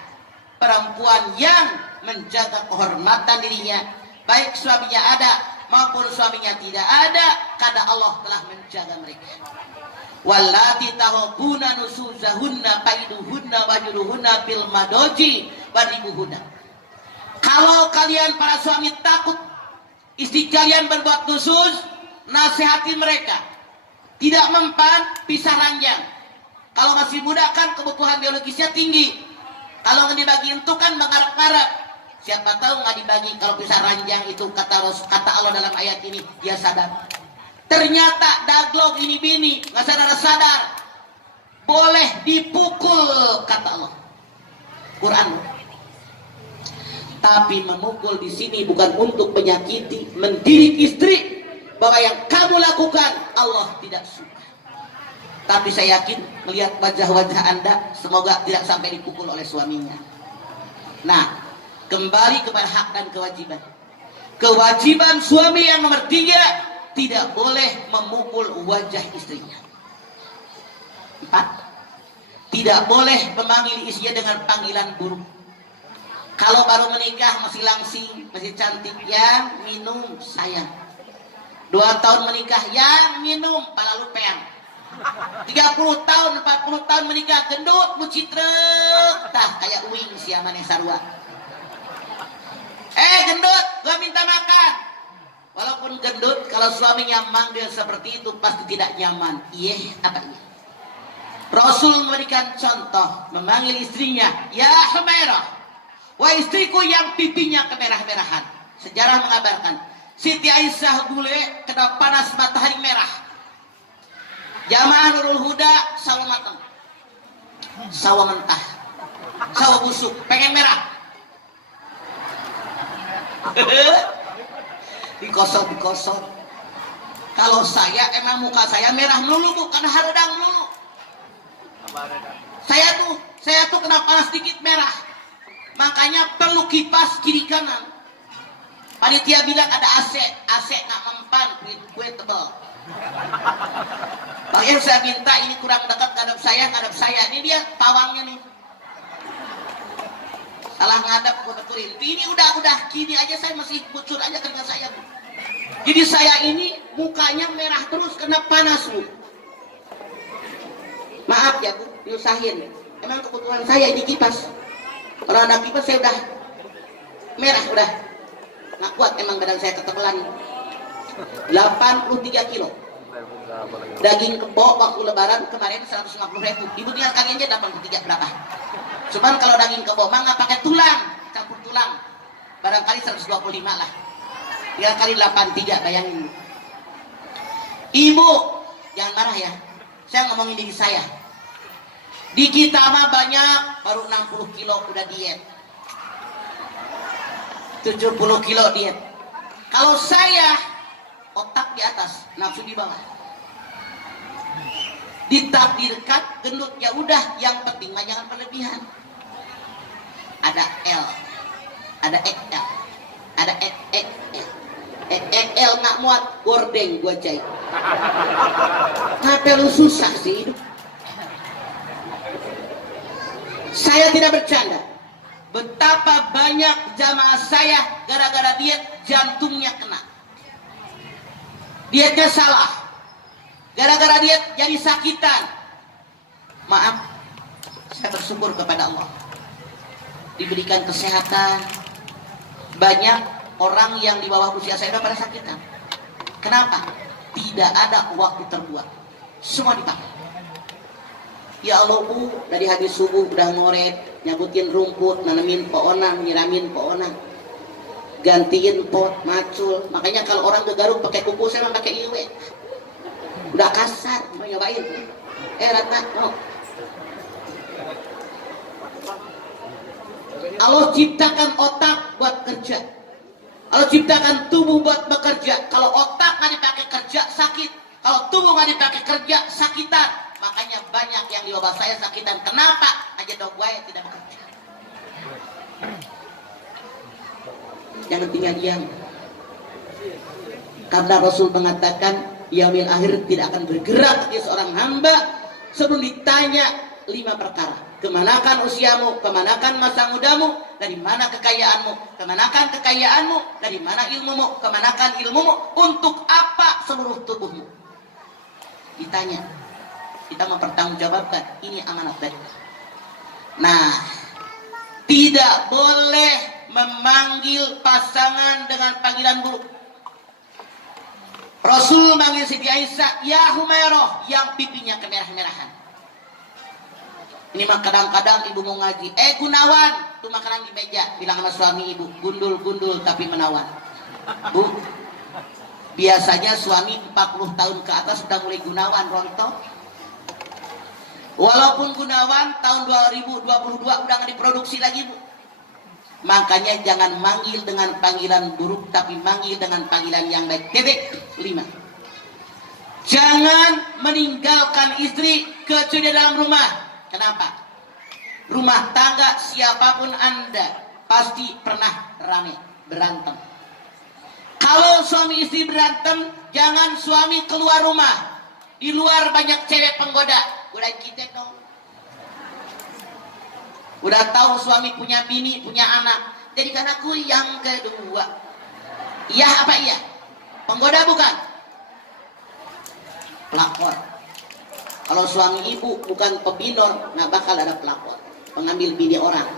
perempuan yang menjaga kehormatan dirinya, baik suaminya ada maupun suaminya tidak ada, karena Allah telah menjaga mereka. Wallati tahubuna nusuzahunna faiduhunna wajruhunna fil madoji waribuhunna. Kalau kalian para suami takut istri kalian berbuat nusuz, nasihati mereka. Tidak mempan, pisah ranjang. Kalau masih muda kan kebutuhan biologisnya tinggi. Kalau nggak dibagi itu kan mengarap-ngarap. Siapa tahu nggak dibagi, kalau pisah ranjang itu kata Allah dalam ayat ini, dia sadar. Ternyata daglog ini bini nggak sadar boleh dipukul kata Allah. Quran. Tapi memukul di sini bukan untuk menyakiti, mendidik istri, bahwa yang kamu lakukan Allah tidak suka. Tapi saya yakin melihat wajah-wajah Anda, semoga tidak sampai dipukul oleh suaminya. Nah, kembali kepada hak dan kewajiban. Kewajiban suami yang nomor 3, tidak boleh memukul wajah istrinya. 4, tidak boleh memanggil istrinya dengan panggilan buruk. Kalau baru menikah masih langsing, masih cantik, yang minum sayang. 2 tahun menikah, yang minum pala lupeang. 30 tahun, 40 tahun menikah, gendut, bucitrek, tah kayak uing siaman yang sarua. Gendut, gua minta makan. Walaupun gendut, kalau suaminya manggil seperti itu pasti tidak nyaman. Iya, apa iya? Rasul memberikan contoh, memanggil istrinya, ya Humairah, wah istriku yang pipinya kemerah-merahan. Sejarah mengabarkan, Siti Aisyah bule kena panas matahari merah. Jamaah Nurul Huda sawah matang, sawah mentah, sawah busuk, pengen merah. Dikosong. Kalau saya emang muka saya merah melulu, bukan haredang melulu. Saya tuh kena panas dikit merah. Makanya perlu kipas kiri kanan. Panitia bilang ada AC nggak mempan, gue tebel. Makanya saya minta ini kurang dekat ngadap saya. Ini dia pawangnya nih. Salah ngadap kurin. Ini udah kini aja saya masih bucur aja keringat saya, Bu. Jadi saya ini mukanya merah terus kena panas, Bu. Maaf ya, Bu, diusahin. Emang kebutuhan saya ini kipas. Kalau ada kipas saya udah merah, udah nggak kuat emang badan saya ketebelan. 83 kilo. Daging kebo waktu lebaran kemarin 150.000. Ibu tinggal kali aja 83 berapa? Cuman kalau daging kebo mah nggak pakai tulang, campur tulang. Barangkali 125 lah. Tinggal kali 83, bayangin. Ibu, jangan marah ya. Saya ngomongin diri saya. Di kita mah banyak, baru 60 kilo udah diet. 70 kilo diet. Kalau saya, otak di atas, nafsu di bawah. Ditakdirkan gendut, ya udah, yang penting mah jangan berlebihan. Ada L, ada XL, ada ada el nggak muat, gordeng gua cai. Kenapa lu susah sih hidup? Saya tidak bercanda. Betapa banyak jamaah saya gara-gara diet jantungnya kena. Dietnya salah. Gara-gara diet jadi sakitan. Maaf, saya bersyukur kepada Allah. Diberikan kesehatan. Banyak orang yang di bawah usia saya udah pada sakitan. Kenapa? Tidak ada waktu terbuat. Semua dipakai. Ya Allah, dari habis subuh udah ngoret, nyabutin rumput, nanemin pohonang, nyiramin pohonang, gantiin pot, macul. Makanya kalau orang ke Garut pakai kuku, saya pakai iwe. Udah kasar, mau nyobain. Ratna, no. Allah ciptakan otak buat kerja. Allah ciptakan tubuh buat bekerja. Kalau otak nggak dipakai kerja, sakit. Kalau tubuh nggak dipakai kerja, sakitan. Makanya banyak yang di bawah saya sakitan. Kenapa? Aja dong gue tidak bekerja. Jangan tinggal diam. Karena Rasul mengatakan yaumil akhir tidak akan bergerak di seorang hamba sebelum ditanya 5 perkara. Kemanakan usiamu? Kemanakan masa mudamu? Dari mana kekayaanmu? Kemanakan kekayaanmu? Dari mana ilmumu? Kemanakan ilmumu? Untuk apa seluruh tubuhmu? Ditanya. Kita mempertanggungjawabkan ini amanat dari. Nah, tidak boleh memanggil pasangan dengan panggilan buruk. Rasul manggil Siti Aisyah, ya Humairah, yang pipinya kemerah-merahan. Ini mah kadang-kadang ibu mau ngaji, Gunawan, tuh makanan di meja, bilang sama suami ibu, gundul-gundul tapi menawan. Bu, biasanya suami 40 tahun ke atas sudah mulai Gunawan, rontok. Walaupun Gunawan tahun 2022 udah nggak diproduksi lagi, Bu. Makanya jangan manggil dengan panggilan buruk, tapi manggil dengan panggilan yang baik. Titik 5. Jangan meninggalkan istri kecuali dalam rumah. Kenapa? Rumah tangga siapapun Anda pasti pernah rame, berantem. Kalau suami istri berantem, jangan suami keluar rumah. Di luar banyak cewek penggoda. Udah kita dong. Udah tahu suami punya bini, punya anak. Jadikan aku yang kedua. Iya apa iya? Penggoda bukan? Pelakor. Kalau suami ibu bukan pebinor, nggak bakal ada pelakor. Pengambil bini orang.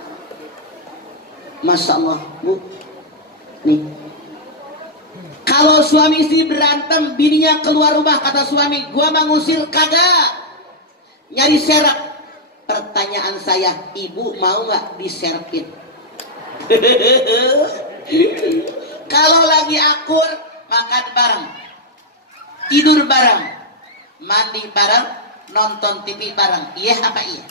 Masya Allah, Bu. Nih. Kalau suami istri berantem, bininya keluar rumah, kata suami, gua mengusir kagak. Nyari serap. Pertanyaan saya, ibu mau nggak diserpit? Kalau lagi akur, makan bareng, tidur bareng, mandi bareng, nonton TV bareng. Iya apa iya?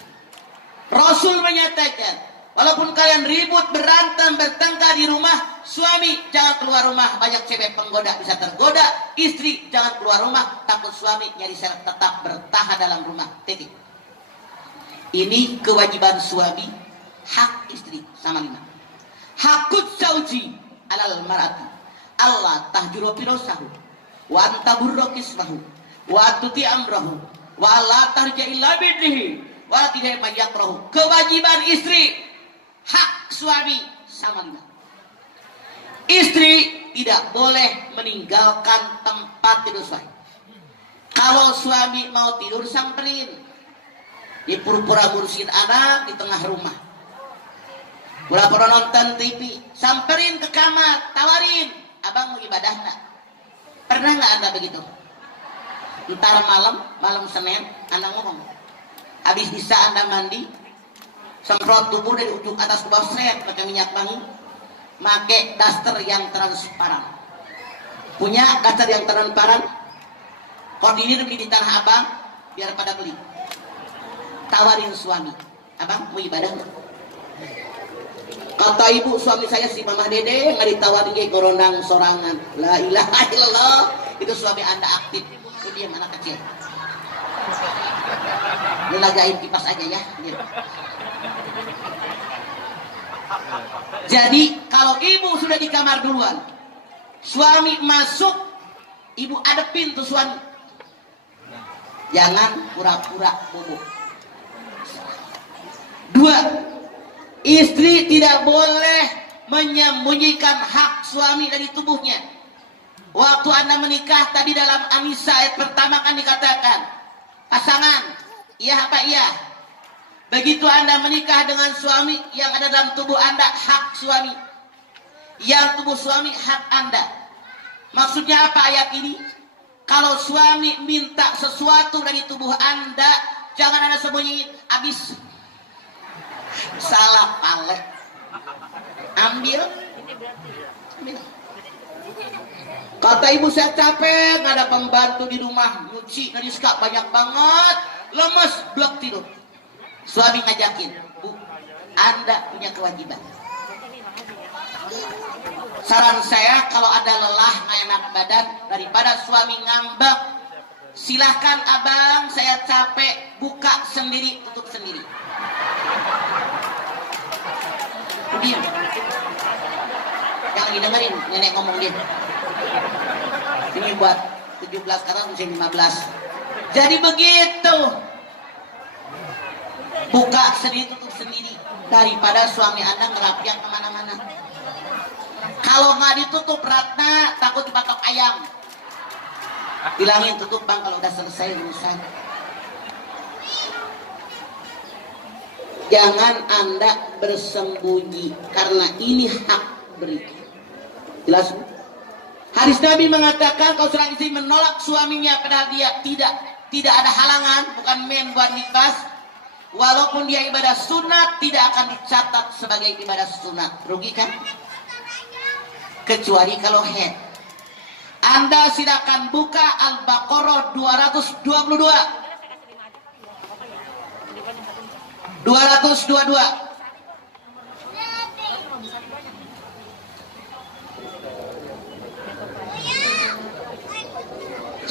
Rasul menyatakan, walaupun kalian ribut, berantem, bertengkar di rumah, suami jangan keluar rumah, banyak cewek penggoda bisa tergoda. Istri jangan keluar rumah, takut suami nyari serap, tetap bertahan dalam rumah. Titik. Ini kewajiban suami, hak istri sama 5. Hakut zauji alal marati, Allah tahjuru firosahu, wa antaburro kismahu, wa tuti amrahu, wa la tarja illa bidnihi, wa tidak mayakrahu. Kewajiban istri, hak suami sama 5. Istri tidak boleh meninggalkan tempat tidur suami. Kalau suami mau tidur, samperin. Di pura-pura ngurusin anak di tengah rumah. Pura-pura nonton TV, samperin ke kamar, tawarin, abang mau ibadah nggak? Pernah nggak Anda begitu? Ntar malam Senin, Anda ngomong. Habis bisa Anda mandi, semprot tubuh dari ujung atas ke bawah, seret pakai minyak wangi, pakai daster yang transparan. Punya daster yang transparan? Koordinir beli di Tanah Abang, biar pada beli. Tawarin suami, abang mau ibadah nggak? Kata ibu suami saya si Mamah Dede nggak ditawarin kayak gorondang sorangan. La ilaha illallah, itu suami Anda aktif. Itu dia anak kecil. Lu lagain kipas aja ya. Dia. Jadi kalau ibu sudah di kamar duluan, suami masuk, ibu adepin tuh suami. Jangan pura-pura bobo. 2. Istri tidak boleh menyembunyikan hak suami dari tubuhnya. Waktu Anda menikah tadi dalam An-Nisa ayat pertama kan dikatakan, pasangan, iya apa iya? Begitu Anda menikah dengan suami, yang ada dalam tubuh Anda hak suami, yang tubuh suami hak Anda. Maksudnya apa ayat ini? Kalau suami minta sesuatu dari tubuh Anda, jangan Anda sembunyiin. Habis salah palek, ambil. Kata ibu, saya capek, nggak ada pembantu di rumah, nyuci ngadiska banyak banget, lemes, blok tidur. Suami ngajakin, Bu, Anda punya kewajiban. Saran saya, kalau ada lelah nggak enak badan, daripada suami ngambek, silahkan abang, saya capek, buka sendiri, tutup sendiri. Diam. Jangan didengerin nenek ngomong dia. Ini buat 17 karena musim 15. Jadi begitu. Buka sendiri, tutup sendiri, daripada suami Anda ngerapiak kemana-mana. Kalau nggak ditutup Ratna, takut dipatok ayam. Bilangin tutup bang kalau udah selesai urusan. Jangan Anda bersembunyi, karena ini hak berikan. Jelas? Hadis Nabi mengatakan kalau seorang istri menolak suaminya padahal dia tidak ada halangan, bukan main buat nifas, walaupun dia ibadah sunat tidak akan dicatat sebagai ibadah sunat. Rugi kan? Kecuali kalau head. Anda silakan buka Al-Baqarah 222. 222.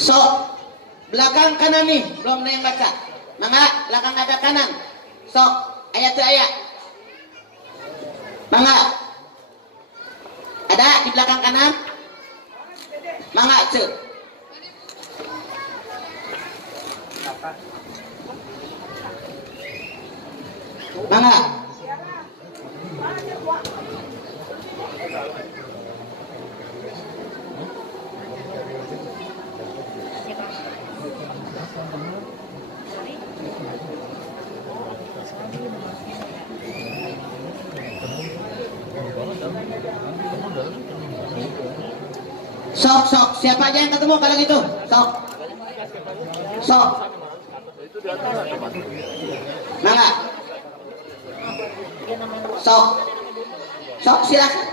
So, belakang kanan nih, belum ada yang baca. Mangga, belakang ada kanan. So, ayat ke ayat. Mangga. Ada di belakang kanan? Mangga, cek. Mangga. Sok, siapa aja yang ketemu kalau gitu? Sok. Mangga. Sok silakan.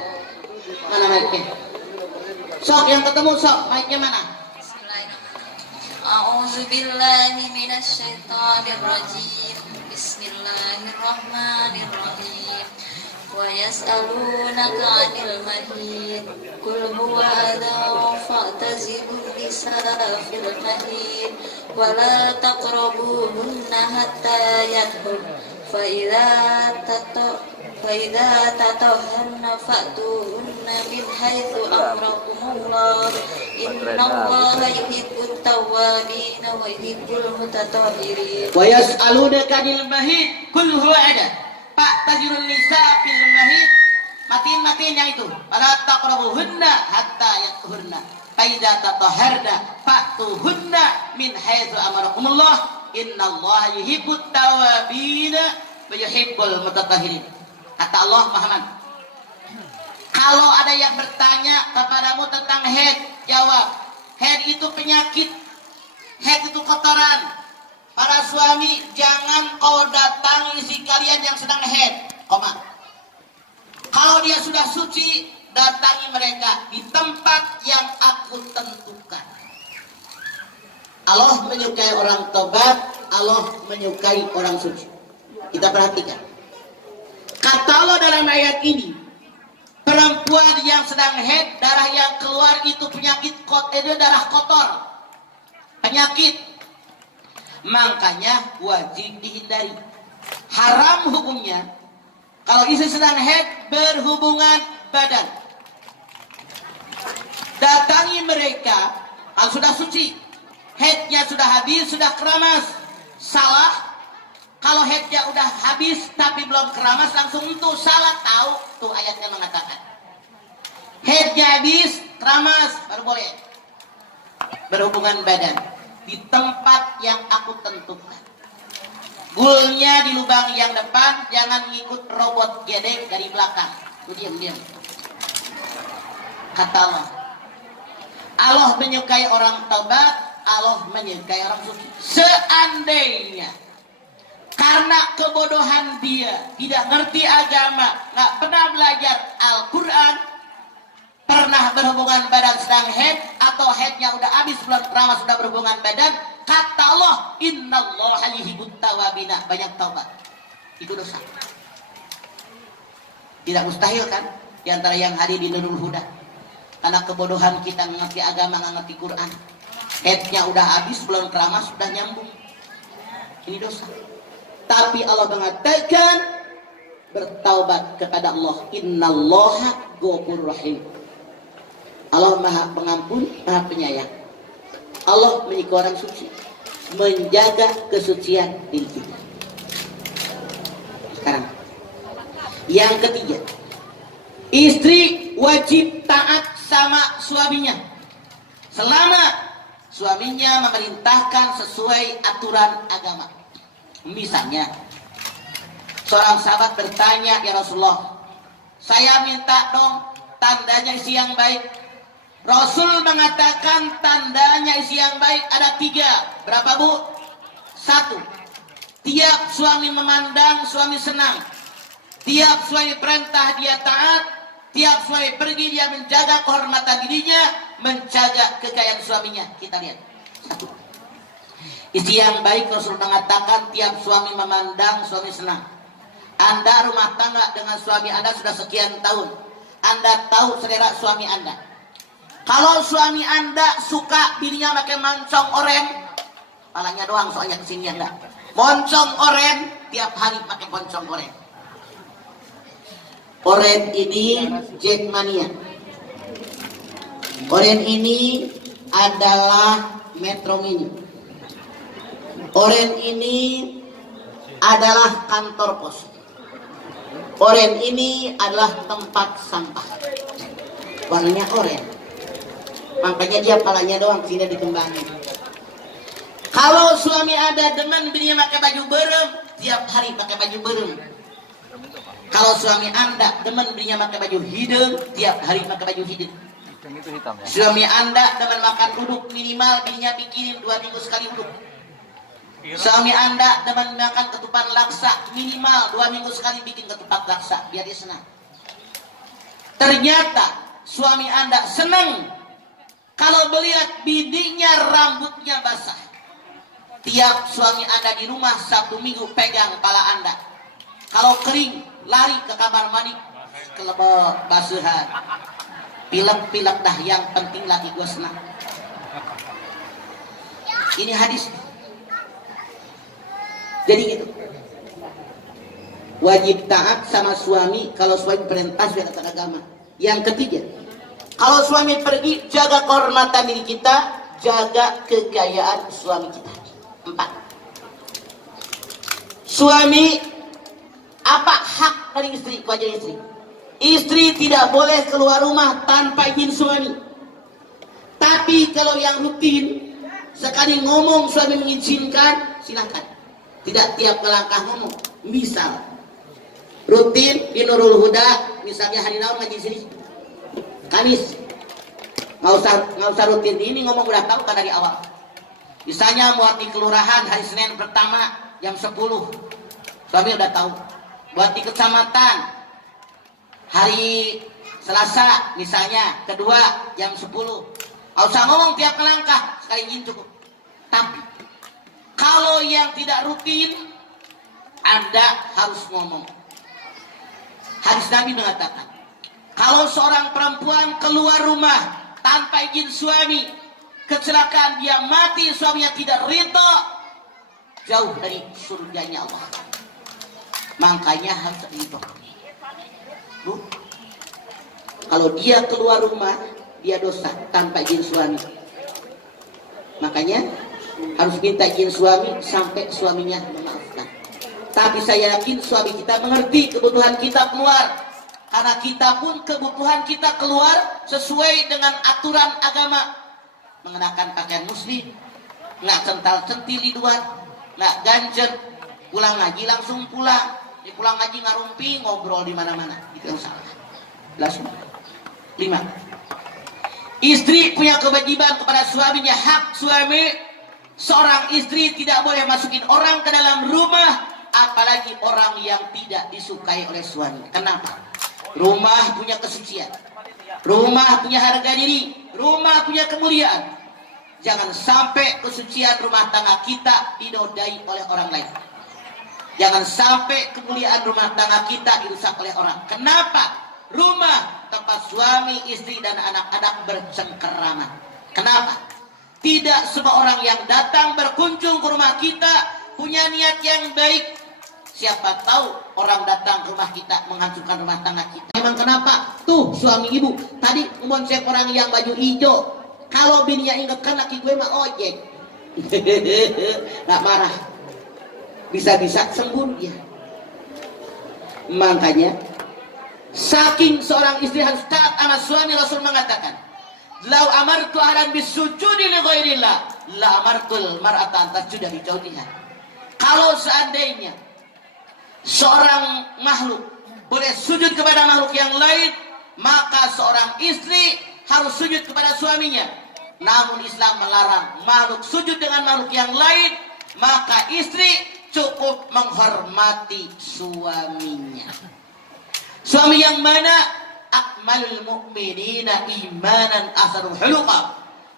Mana mic-nya? Sok yang ketemu, sok mic-nya mana? A'udzubillahi minasyaitonirrajim. Bismillahirrahmanirrahim. Wa yas'alunaka 'anil mahid. Qul huwa adhan fa'tazilun nisaa fil mahid wa la taqrabuhunna hatta yadhhur. Fa idza tatahharna fa'tuhunna min haitsu amrakumullah. Innallaha yuhibbut tawwabin wa yuhibbul mutatahhirin. Wa yas'alunaka 'anil mahid. Qul huwa adhan fa'tazilun nisaa fil mahid. Matiin yang itu. Wala taqrabuhunna hatta yatahharna. Fa idza tatahharna fa'tuhunna min haitsu amarakumullah. Innallaha yuhibbut tawwabin wa yuhibbul mutatahhirin. Kata Allah Muhammad, kalau ada yang bertanya kepadamu tentang haid, jawab, haid itu penyakit, haid itu kotoran. Para suami, jangan kau datangi istri kalian yang sedang haid, kalau dia sudah suci, datangi mereka di tempat yang aku tentukan. Allah menyukai orang tobat, Allah menyukai orang suci. Kita perhatikan. Kata Allah dalam ayat ini, perempuan yang sedang haid, darah yang keluar itu penyakit, itu darah kotor, penyakit. Makanya wajib dihindari. Haram hukumnya Kalau istri sedang haid berhubungan badan, datangi mereka. Kalau sudah suci, haidnya sudah habis, sudah keramas, salah. Kalau haidnya udah habis tapi belum keramas, langsung itu salah. Tahu tuh ayatnya mengatakan haidnya habis, keramas, baru boleh berhubungan badan di tempat yang aku tentukan. Gulnya di lubang yang depan, jangan ngikut robot gedek dari belakang. Diam. Kata Allah, Allah menyukai orang taubat, Allah menyukai orang suci. Seandainya karena kebodohan dia, tidak ngerti agama, nggak pernah belajar Al-Quran, pernah berhubungan badan sedang haid, atau haidnya udah habis bulan keramas sudah berhubungan badan, kata Allah, innallaha yuhibbut tawwabina, banyak taubat. Itu dosa. Tidak mustahil kan di antara yang hadir di Nurul Huda, karena kebodohan kita mengerti agama, mengerti Quran, haidnya udah habis bulan keramas sudah nyambung. Ini dosa. Tapi Allah mengatakan bertaubat kepada Allah, innallaha ghafurur rahim. Allah Maha Pengampun, Maha Penyayang. Allah menyukai orang suci, menjaga kesucian diri kita. Sekarang yang ketiga, istri wajib taat sama suaminya selama suaminya memerintahkan sesuai aturan agama. Misalnya seorang sahabat bertanya, ya Rasulullah, saya minta dong tandanya istri yang baik. Rasul mengatakan tandanya istri yang baik ada 3. Berapa bu? 1. Tiap suami memandang, suami senang. Tiap suami perintah dia taat. Tiap suami pergi dia menjaga kehormatan dirinya, menjaga kekayaan suaminya. Kita lihat. 1. Istri yang baik, Rasul mengatakan tiap suami memandang, suami senang. Anda rumah tangga dengan suami Anda sudah sekian tahun, Anda tahu selera suami Anda. Kalau suami Anda suka bininya pakai moncong oren, palanya doang soalnya kesini Anda, moncong oren, tiap hari pakai moncong oren. Oren ini Jackmania. Oren ini adalah Metro Mini. Oren ini adalah kantor pos. Oren ini adalah tempat sampah. Warnanya oren. Makanya dia palanya doang sini dikembangin. Kalau suami ada demen bininya pakai baju berem, tiap hari pakai baju berem. Kalau suami Anda demen bininya pakai baju hidung, tiap hari pakai baju hidung. Suami Anda demen makan uduk, minimal bininya bikinin 2 minggu sekali uduk. Suami Anda demen makan ketupat laksa, minimal 2 minggu sekali bikin ketupat laksa biar dia senang. Ternyata suami Anda senang kalau melihat bininya rambutnya basah. Tiap suami Anda di rumah Sabtu Minggu pegang kepala Anda. Kalau kering, lari ke kamar mandi, kelebok basuhan. Pilek-pilek dah, yang penting lagi gue senang. Ini hadis. Jadi gitu. Wajib taat sama suami kalau suami perintah sesuai dengan agama. Yang ketiga, kalau suami pergi, jaga kehormatan diri kita, jaga kegayaan suami kita. 4. Suami, apa hak dari istri, kewajiban istri? Istri tidak boleh keluar rumah tanpa izin suami. Tapi kalau yang rutin, sekali ngomong suami mengizinkan, silakan. Tidak tiap melangkah ngomong. Misal, rutin di Nurul Huda, misalnya hari naon ngaji sini, Kamis, nggak usah rutin ini ngomong, udah tahu kan dari awal. Misalnya buat di kelurahan hari Senin pertama jam 10, suami udah tahu. Buat di kecamatan hari Selasa misalnya kedua jam 10, nggak usah ngomong tiap melangkah, sekali izin cukup. Tapi kalau yang tidak rutin, Anda harus ngomong. Hadis Nabi mengatakan, kalau seorang perempuan keluar rumah tanpa izin suami, kecelakaan dia mati, suaminya tidak ridho, jauh dari surganya Allah. Makanya harus ridho. Bu, kalau dia keluar rumah, dia dosa tanpa izin suami. Makanya harus minta izin suami sampai suaminya memaafkan. Tapi saya yakin suami kita mengerti kebutuhan kita keluar. Karena kita pun kebutuhan kita keluar sesuai dengan aturan agama. Mengenakan pakaian muslim, nggak cental-centil di luar, nggak ganjen, pulang ngaji langsung pulang. Di pulang ngaji ngarumpi, ngobrol di mana-mana. Itu yang salah. Langsung. 5. Istri punya kewajiban kepada suaminya. Hak suami, seorang istri tidak boleh masukin orang ke dalam rumah, apalagi orang yang tidak disukai oleh suami. Kenapa? Rumah punya kesucian, rumah punya harga diri, rumah punya kemuliaan. Jangan sampai kesucian rumah tangga kita dinodai oleh orang lain. Jangan sampai kemuliaan rumah tangga kita dirusak oleh orang. Kenapa? Rumah tempat suami, istri, dan anak-anak bercengkerama. Kenapa? Tidak semua orang yang datang berkunjung ke rumah kita punya niat yang baik. Siapa tahu orang datang ke rumah kita menghancurkan rumah tangga kita. Emang kenapa? Tuh suami ibu tadi ngomongin orang yang baju hijau. Kalau bininya ingat kan laki gue mah ojek. Gak marah. Bisa-bisa sembuh dia. Makanya saking seorang istri harus taat sama suami, Rasul mengatakan, "Lau amartu ahlan bisujudi li ghairillah, la amartul mar'ata an tasjuda li zawjiha." Kalau seandainya seorang makhluk boleh sujud kepada makhluk yang lain, maka seorang istri harus sujud kepada suaminya. Namun Islam melarang makhluk sujud dengan makhluk yang lain, maka istri cukup menghormati suaminya. Suami yang mana? Akmalul mu'minina imanan ahsanul khuluqa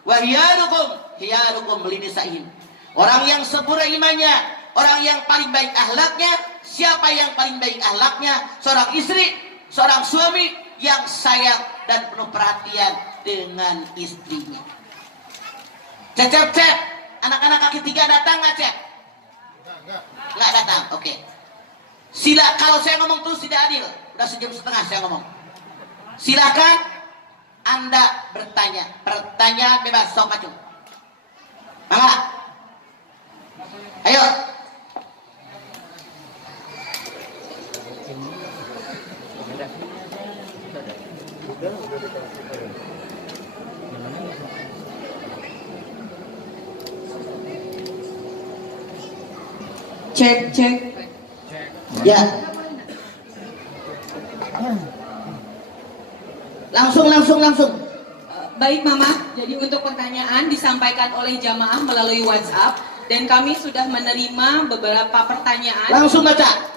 wa hiyarukum linisa'ihim. Orang yang sempurna imannya, orang yang paling baik akhlaknya. Siapa yang paling baik akhlaknya? Seorang istri, seorang suami yang sayang dan penuh perhatian dengan istrinya. Cep, anak-anak kaki 3 datang nggak, Cep? Nggak datang, oke. Sila, kalau saya ngomong terus tidak adil. Udah sejam setengah saya ngomong. Silakan Anda bertanya. Pertanyaan bebas, sok maju. Mangga. Ayo. Cek. Ya. Langsung. Baik Mama, jadi untuk pertanyaan disampaikan oleh jamaah melalui WhatsApp dan kami sudah menerima beberapa pertanyaan. Langsung baca.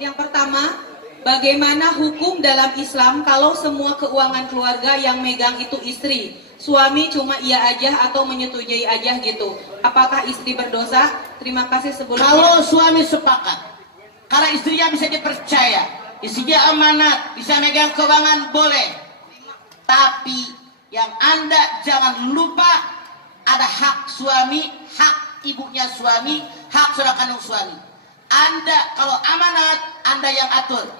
Yang pertama, bagaimana hukum dalam Islam kalau semua keuangan keluarga yang megang itu istri? Suami cuma iya aja atau menyetujui aja gitu. Apakah istri berdosa? Terima kasih sebelumnya. Kalau suami sepakat, karena istrinya bisa dipercaya, istrinya amanat, bisa megang keuangan boleh. Tapi yang Anda jangan lupa ada hak suami, hak ibunya suami, hak saudara kandung suami. Anda kalau amanat, Anda yang atur.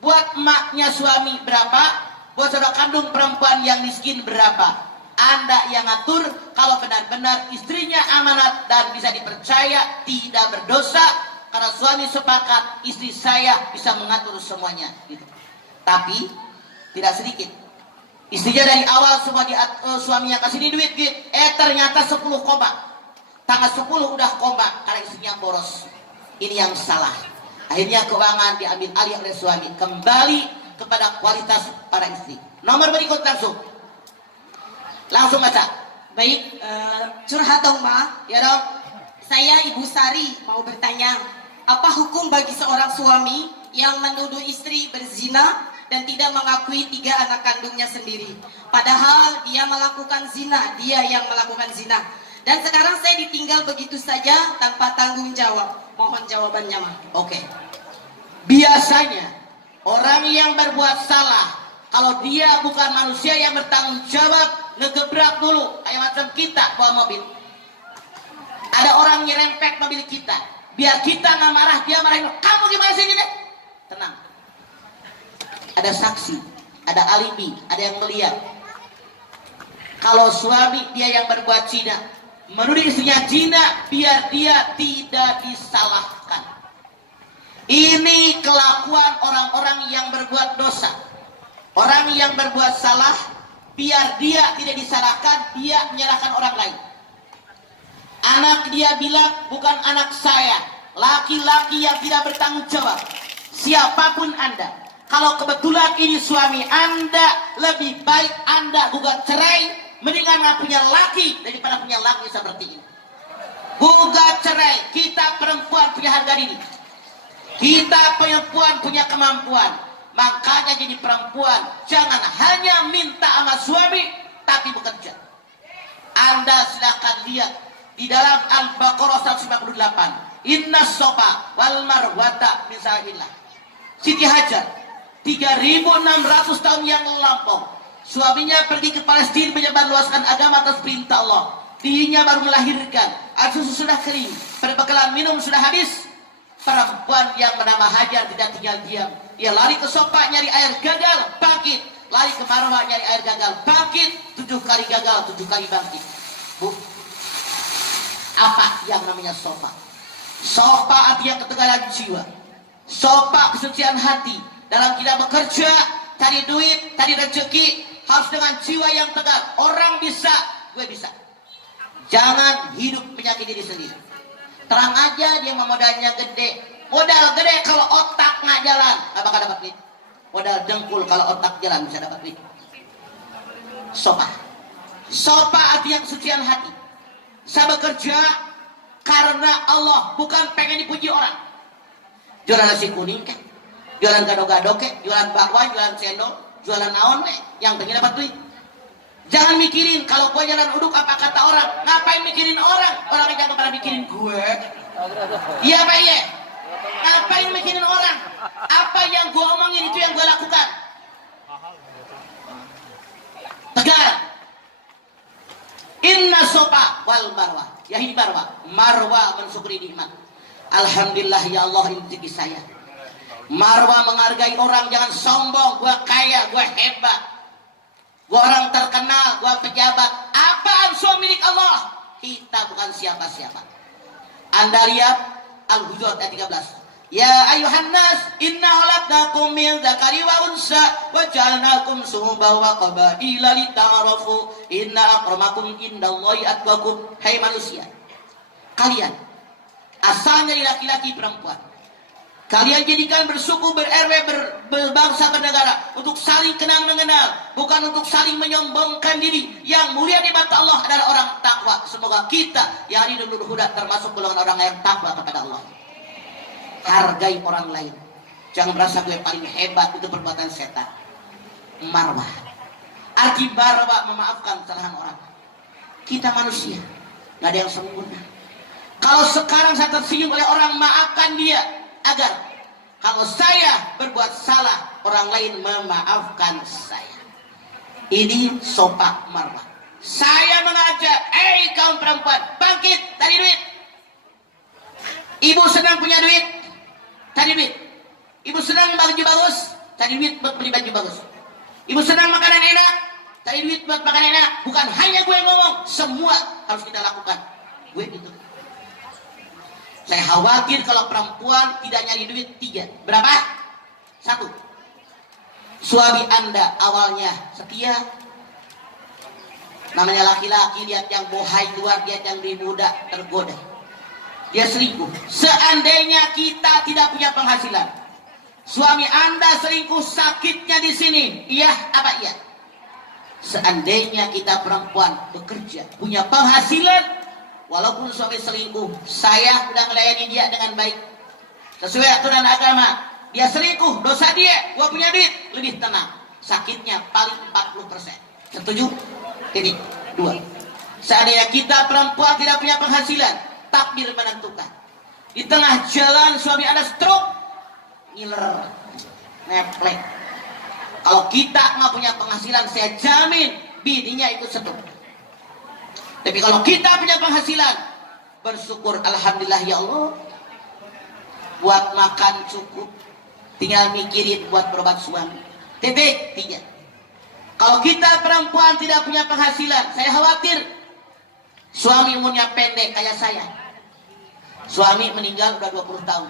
Buat emaknya suami berapa, buat saudara kandung perempuan yang miskin berapa. Anda yang atur. Kalau benar-benar istrinya amanat dan bisa dipercaya, tidak berdosa, karena suami sepakat, istri saya bisa mengatur semuanya gitu. Tapi tidak sedikit istrinya dari awal semua suaminya kasih ini duit gitu. Ternyata 10 koma, tanggal 10 udah koma karena istrinya boros. Ini yang salah. Akhirnya keuangan diambil alih oleh suami. Kembali kepada kualitas para istri. Nomor berikut langsung baca. Baik, curhat dong Ma. Ya dong. Saya Ibu Sari mau bertanya, apa hukum bagi seorang suami yang menuduh istri berzina dan tidak mengakui 3 anak kandungnya sendiri? Padahal dia melakukan zina, dia yang melakukan zina. Dan sekarang saya ditinggal begitu saja tanpa tanggung jawab. Mohon jawabannya Ma. Oke. Biasanya orang yang berbuat salah, kalau dia bukan manusia yang bertanggung jawab, ngegebrak dulu kayak macam kita bawa mobil. Ada orang nyerempet mobil kita, biar kita nggak marah, dia marahin. Kamu gimana sih ini? Tenang. ada saksi, ada alibi, ada yang melihat. Kalau suami dia yang berbuat zina, menuduh istrinya zina, biar dia tidak disalahkan. Ini kelakuan orang-orang yang berbuat dosa. Orang yang berbuat salah, biar dia tidak disalahkan, dia menyalahkan orang lain. Anak dia bilang, bukan anak saya. Laki-laki yang tidak bertanggung jawab. Siapapun Anda, kalau kebetulan ini suami Anda, lebih baik Anda gugat cerai, mendingan nggak punya laki daripada punya laki seperti ini. Gugat cerai. Kita perempuan punya harga diri. Kita perempuan punya kemampuan. Makanya jadi perempuan jangan hanya minta sama suami tapi bekerja. Anda silakan lihat di dalam Al-Baqarah 158. Inna sofa wal marwata min sa'illah. Siti Hajar 3.600 tahun yang lampau, suaminya pergi ke Palestina menyebarluaskan agama atas perintah Allah. Dirinya baru melahirkan, air susu sudah kering, perbekalan minum sudah habis. Perempuan yang bernama Hajar tidak tinggal diam. Dia lari ke Sofa nyari air gagal, bangkit. Lari ke Marwah nyari air gagal, bangkit. 7 kali gagal, 7 kali bangkit. Bu, apa yang namanya Sofa? Sofa artinya ketegaran jiwa. Sofa kesucian hati. Dalam kita bekerja, cari duit, cari rezeki, harus dengan jiwa yang tegar. Orang bisa, gue bisa. Jangan hidup menyakiti diri sendiri. Terang aja dia modalnya gede. Modal gede kalau otak nggak jalan, nggak bakal dapat duit. Modal dengkul kalau otak jalan bisa dapat duit. Sofa. Sofa artinya kesucian hati. Saya bekerja karena Allah, bukan pengen dipuji orang. Jualan nasi kuning kan, jualan gado-gado kan, jualan bakwan, jualan cendol, jualan naon kan, yang pengen dapat duit. Jangan mikirin kalau gue jalan uduk apa kata orang. Ngapain mikirin orang? Orang jangan pernah mikirin gue. Iya Pak iya. Ngapain mikirin orang? Apa yang gue omongin itu yang gue lakukan. Tegar. Inna sopa wal marwah. Ya ini marwah. Marwah mensyukuri nikmat. Alhamdulillah ya Allah ini rezeki saya. Marwah menghargai orang, jangan sombong. Gue kaya, gue hebat. Gua orang terkenal, gua pejabat. Apaan semua milik Allah? Kita bukan siapa-siapa. Anda lihat Al-Hujurat ayat 13. Ya ayuhan nas, inna khalaqnakum min dzakari wa unsa wa ja'alnakum syu'uban wa qabaila lita'arafu. Inna akramakum indallahi atqakum. Hai manusia, kalian asalnya dari laki-laki perempuan. Kalian jadikan bersuku, ber-RW, berbangsa, bernegara untuk saling kenal mengenal, bukan untuk saling menyombongkan diri. Yang mulia di mata Allah adalah orang takwa. Semoga kita yang hidup dulu huda termasuk golongan orang yang takwa kepada Allah. Hargai orang lain. Jangan merasa gue paling hebat, itu perbuatan setan. Marwah. Arti marwah memaafkan kesalahan orang. Kita manusia, nggak ada yang sempurna. Kalau sekarang saya tersinggung oleh orang, maafkan dia. Agar kalau saya berbuat salah, orang lain memaafkan saya. Ini sopak marwah. Saya mengajak, kaum perempuan, bangkit, cari duit. Ibu senang punya duit, cari duit. Ibu senang baju bagus, cari duit buat beli baju bagus. Ibu senang makanan enak, cari duit buat makan enak. Bukan hanya gue ngomong, semua harus kita lakukan. Gue gitu. Saya khawatir kalau perempuan tidak nyari duit 3. Berapa? 1. Suami Anda awalnya setia. Namanya laki-laki, lihat yang bohai luar, lihat yang muda tergoda. Dia selingkuh. Seandainya kita tidak punya penghasilan, suami Anda selingkuh, sakitnya di sini. Iya apa iya? Seandainya kita perempuan bekerja, punya penghasilan, walaupun suami selingkuh, saya sudah melayani dia dengan baik sesuai aturan agama. Dia selingkuh, dosa dia. Gua punya duit, lebih tenang. Sakitnya paling 40%. Setuju? Ini 2. Seandainya kita perempuan tidak punya penghasilan, takdir menentukan. Di tengah jalan suami Anda stroke, ngiler, neplek. Kalau kita nggak punya penghasilan, saya jamin bininya ikut stroke. Tapi kalau kita punya penghasilan, bersyukur, alhamdulillah ya Allah, buat makan cukup, tinggal mikirin buat berobat suami. Titik 3. Kalau kita perempuan tidak punya penghasilan, saya khawatir suami umurnya pendek kayak saya. Suami meninggal udah 20 tahun.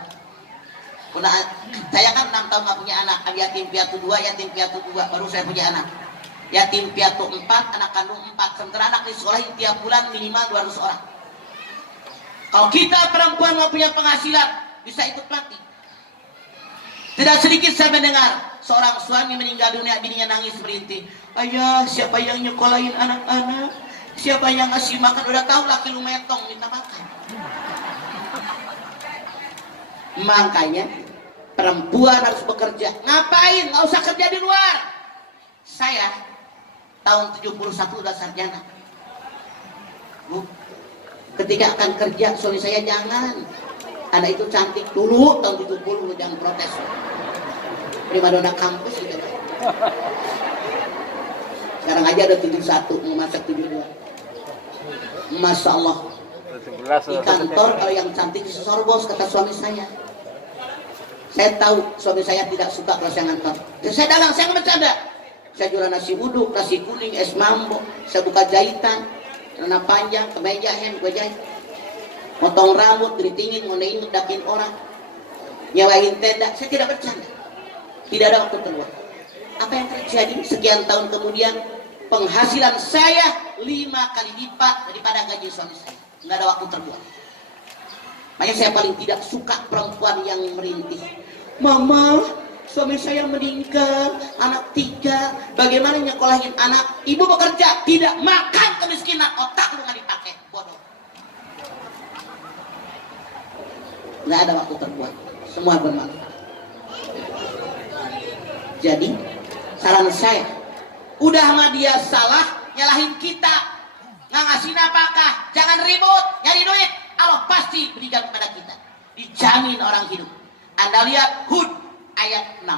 Saya kan 6 tahun gak punya anak. Yatim piatu 2, yatim piatu 2, baru saya punya anak. Yatim piatu 4, anak kandung 4. Sementara anak di sekolah tiap bulan minimal 200 orang. Kalau kita perempuan mau punya penghasilan, bisa ikut mati. Tidak sedikit saya mendengar seorang suami meninggal dunia, bininya nangis merintih. Ayah, siapa yang nyekolahin anak-anak? Siapa yang ngasih makan? Udah tahu laki lu metong minta makan. Makanya perempuan harus bekerja. Ngapain? Nggak usah kerja di luar. Saya tahun 71 udah sarjana. Bu, ketika akan kerja suami saya jangan. Anak itu cantik dulu tahun 70 jangan protes. Primadona kampus gitu. Sekarang aja ada 71 mau masak 72. Masya Allah. Di kantor kalau yang cantik sorbos kata suami saya. Saya tahu suami saya tidak suka kalau saya ngantor. Saya dagang, saya nggak bercanda. Saya jual nasi uduk, nasi kuning, es mambo. Saya buka jahitan, celana panjang, kemeja hem, gue jahit. Potong rambut, keritingin, ngonein, ngedakin orang. Nyawain tenda, saya tidak bercanda. Tidak ada waktu terluang. Apa yang terjadi? Sekian tahun kemudian, penghasilan saya 5 kali lipat daripada gaji suami saya. Nggak ada waktu terluang. Makanya saya paling tidak suka perempuan yang merintih. Mama, suami saya meninggal, anak 3, bagaimana nyekolahin anak? Ibu bekerja, tidak makan kemiskinan, otak lu nggak dipakai, bodoh. Nggak ada waktu terbuat, semua bermanfaat. Jadi, saran saya, udah sama dia salah, nyalahin kita, nggak ngasih nafkah, jangan ribut, nyari duit, Allah pasti berikan kepada kita, dijamin orang hidup. Anda lihat Hud ayat 6.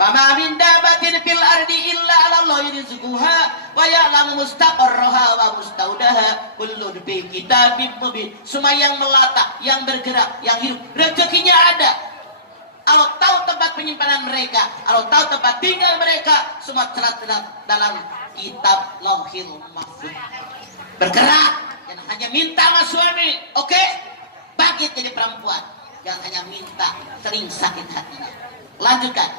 Fama min dabatin fil ardi illa 'ala Allahi rizquha wa ya'lamu mustaqarraha wa mustaudaha kullun fi kitabim mubin. Semua yang melata, yang bergerak, yang hidup, rezekinya ada. Allah tahu tempat penyimpanan mereka, Allah tahu tempat tinggal mereka, semua tertera dalam kitab Lauhil Mahfuz. Bergerak, jangan hanya minta sama suami, oke? Bangkit jadi perempuan. Jangan hanya minta, sering sakit hatinya. Lanjutkan.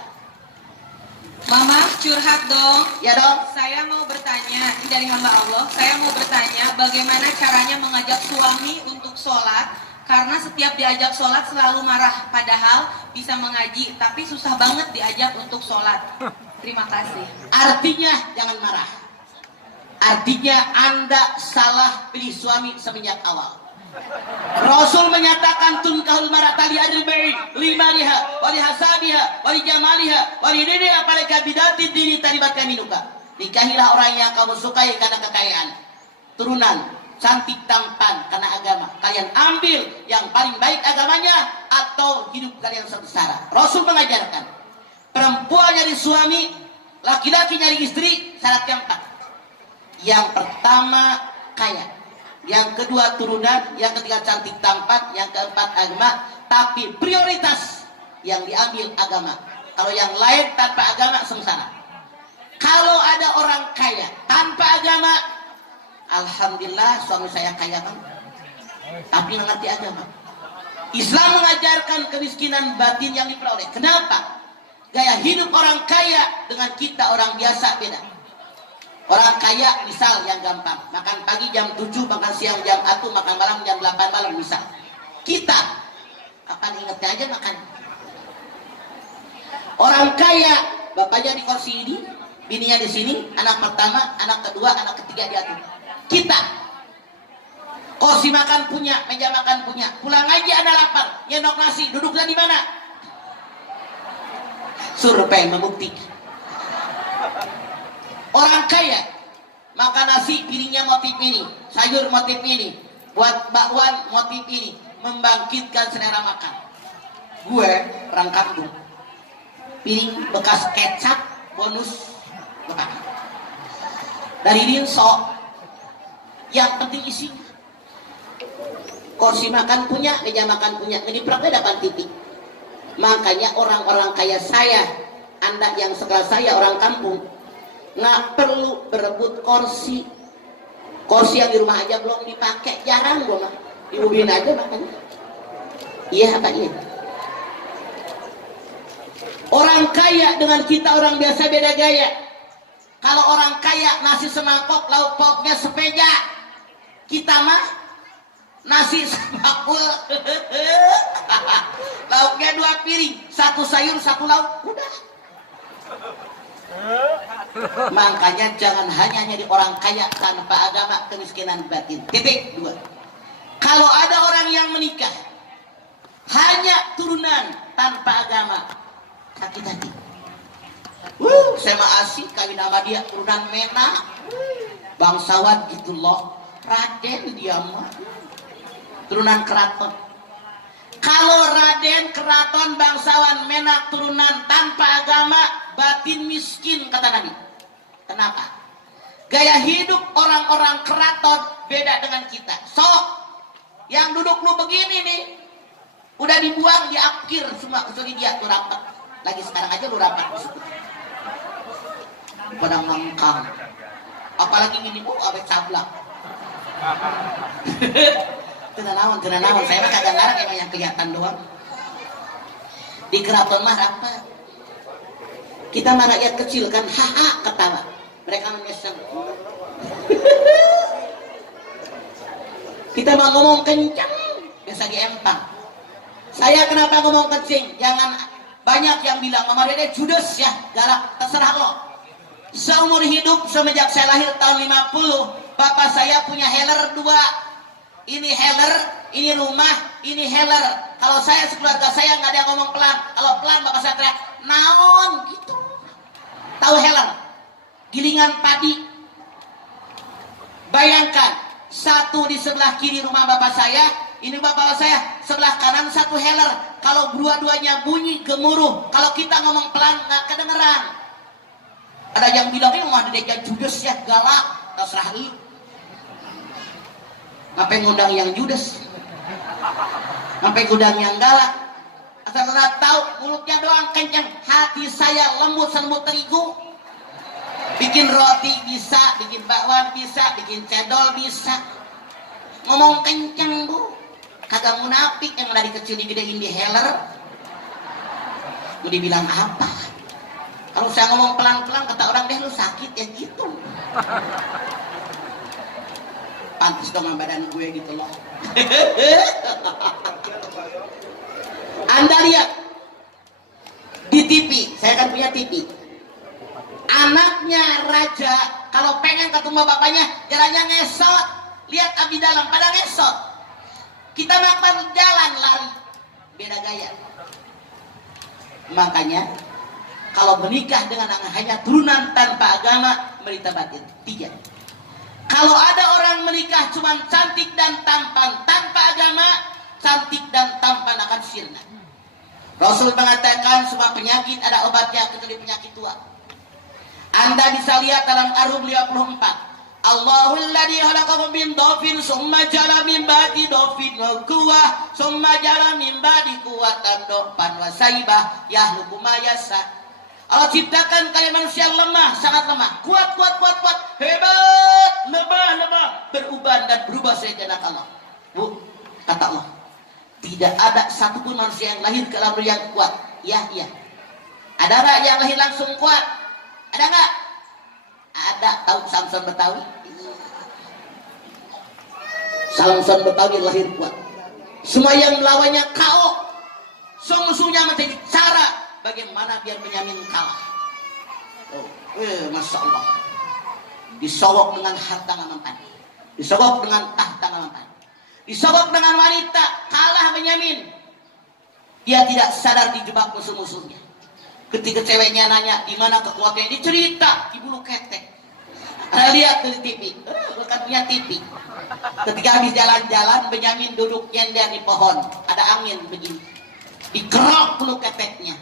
Mama, curhat dong. Ya dong. Saya mau bertanya, ini dari hamba Allah. Saya mau bertanya bagaimana caranya mengajak suami untuk sholat. Karena setiap diajak sholat selalu marah. Padahal bisa mengaji, tapi susah banget diajak untuk sholat. Terima kasih. Artinya jangan marah. Artinya Anda salah pilih suami semenjak awal. Rasul menyatakan tunkahul marata li arba'in, limaliha, wali hasabiha, wali jamaliha, wali diniha, palika bidati dini taribat kaminuka. Nikahilah orang yang kamu sukai karena kekayaan, turunan, cantik, tampan karena agama. Kalian ambil yang paling baik agamanya atau hidup kalian sengsara. Rasul mengajarkan perempuan nyari suami, laki-laki nyari istri, syarat yang 4. Yang pertama kaya, yang kedua turunan, yang ketiga cantik tampan, yang keempat agama. Tapi prioritas yang diambil agama. Kalau yang lain tanpa agama sengsara. Kalau ada orang kaya tanpa agama, alhamdulillah suami saya kaya kan, tapi nggak ngerti agama. Islam mengajarkan kemiskinan batin yang diperoleh. Kenapa? Gaya hidup orang kaya dengan kita orang biasa beda. Orang kaya misal yang gampang, makan pagi jam 7, makan siang jam 1, makan malam jam 8 malam misal. Kita kapan ingetnya aja makan. Orang kaya, bapaknya di kursi ini, bininya di sini, anak pertama, anak kedua, anak ketiga diatur. Kita kursi makan punya, meja makan punya, pulang aja Anda lapar, nyendok nasi, duduknya di mana? Survei membuktikan. Orang kaya makan nasi piringnya motif ini, sayur motif ini, buat bakwan motif ini, membangkitkan selera makan. Gue orang kampung, piring bekas kecap bonus gue pakai. Dari Rinso, yang penting isinya. Kursi makan punya, meja makan punya, ngediprapnya dapat titik. Makanya orang-orang kaya saya Anda yang sekelas saya orang kampung nggak perlu berebut kursi yang di rumah aja belum dipakai, jarang gua mah diubin aja makanya. Iya apa iya? Orang kaya dengan kita orang biasa beda gaya. Kalau orang kaya nasi semangkok, lauk pauknya sepeja. Kita mah nasi sebakul, lauknya 2 piring, 1 sayur 1 lauk, udah. Makanya jangan hanya jadi orang kaya tanpa agama, kemiskinan batin. Titik 2. Kalau ada orang yang menikah hanya turunan tanpa agama, sakit hati. Saya mah asik kawin sama dia turunan Mena, bangsawan gitu loh. Raden dia mah turunan keraton. Kalau Raden keraton bangsawan Menak turunan tanpa agama, batin miskin kata Nabi. Kenapa? Gaya hidup orang-orang keraton beda dengan kita. Sok yang duduk lu begini nih udah dibuang, diakir semua kecuali dia tuh rapat. Lagi sekarang aja lu rapat pada ngangkang. Apalagi gini, abek sablak. Tenanawan, saya mah kagak ngarang emang yang kelihatan doang. Di keraton mah rapat. Kita mah rakyat kecil kan, ketawa. Mereka menyesal. Kita mah ngomong kencang, biasa diempang. Saya kenapa ngomong kencing? Jangan banyak yang bilang Mama Dede judes ya, galak, terserah lo. Seumur hidup semenjak saya lahir tahun 50, bapak saya punya heller 2. Ini heller, ini rumah, ini heller. Kalau saya sekeluarga saya nggak ada yang ngomong pelan. Kalau pelan bapak saya teriak, naon gitu. Tahu heller? Gilingan padi. Bayangkan, satu di sebelah kiri rumah bapak saya, ini bapak saya, sebelah kanan 1 heller. Kalau dua-duanya bunyi gemuruh, kalau kita ngomong pelan nggak kedengeran. Ada yang bilang ini rumah Dede judes ya, galak, terserah lu. Ngapain ngundang yang judes? Ngapain ngundang yang galak? Asal anda tahu mulutnya doang kenceng, hati saya lembut selembut terigu. Bikin roti bisa, bikin bakwan bisa, bikin cendol bisa. Ngomong kenceng bu, kagak munafik yang dari kecil digedein di heller. Gue dibilang apa? Kalau saya ngomong pelan-pelan kata orang deh lu sakit ya gitu. Pantes dong badan gue gitu loh. Anda lihat di TV, saya kan punya TV. Anaknya raja kalau pengen ketemu bapaknya jalannya ngesot. Lihat abdi dalam pada ngesot. Kita makan jalan lari, beda gaya. Makanya kalau menikah dengan hanya turunan tanpa agama, menderita batin. 3. Kalau ada orang menikah cuma cantik dan tampan tanpa agama, cantik dan tampan akan sirna. Rasul mengatakan semua penyakit ada obatnya kecuali penyakit tua. Anda bisa lihat dalam Ar-Rum 54. Allahul ladzi khalaqakum min dhafin summa ja'ala min ba'di dhafin quwwah summa ja'ala min ba'di quwwatan dhafan wa saibah yahluku ma yasha. Allah ciptakan kalian manusia lemah, sangat lemah, kuat, hebat, lemah, beruban dan berubah sejenak Allah. Bu, kata Allah, tidak ada satupun manusia yang lahir ke alam yang kuat. Ya. Ada nggak yang lahir langsung kuat? Ada nggak? Ada. Tahu Samson Betawi? Samson Betawi lahir kuat. Semua yang melawannya KO. Musuhnya mencari cara bagaimana biar Benyamin kalah. Masya Allah. Disogok dengan harta nggak mempan. Disogok dengan tahta nggak mempan. Disogok dengan wanita, kalah Benyamin. Dia tidak sadar dijebak musuh-musuhnya. Ketika ceweknya nanya di mana kekuatannya, dicerita di bulu ketek. Anda lihat dari TV, bukan punya TV. Ketika habis jalan-jalan, Benyamin duduk nyender di pohon, ada angin begini, dikerok bulu keteknya.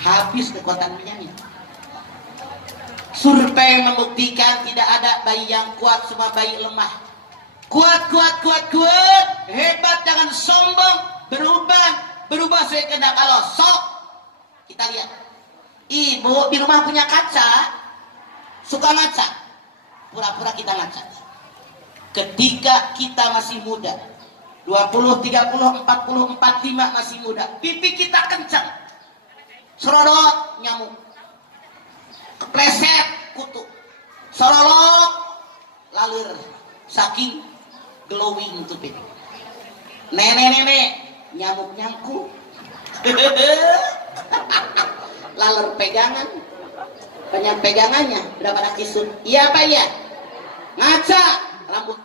Habis kekuatan Benyamin. Survei membuktikan tidak ada bayi yang kuat, semua bayi lemah. Kuat, hebat, jangan sombong, berubah sesuai kehendak Allah. Sok kita lihat Ibu di rumah punya kaca, suka ngaca, pura-pura kita ngaca. Ketika kita masih muda, 20, 30, 40, 45 masih muda, pipi kita kencang, serodot nyamuk, kepleset kutu, sorolok lalir, saking glowing tuh pipi. Nenek-nenek nyamuk nyangkuk, laler pegangan, banyak pegangannya, berapa kisut? Iya apa iya? Ngaca rambut.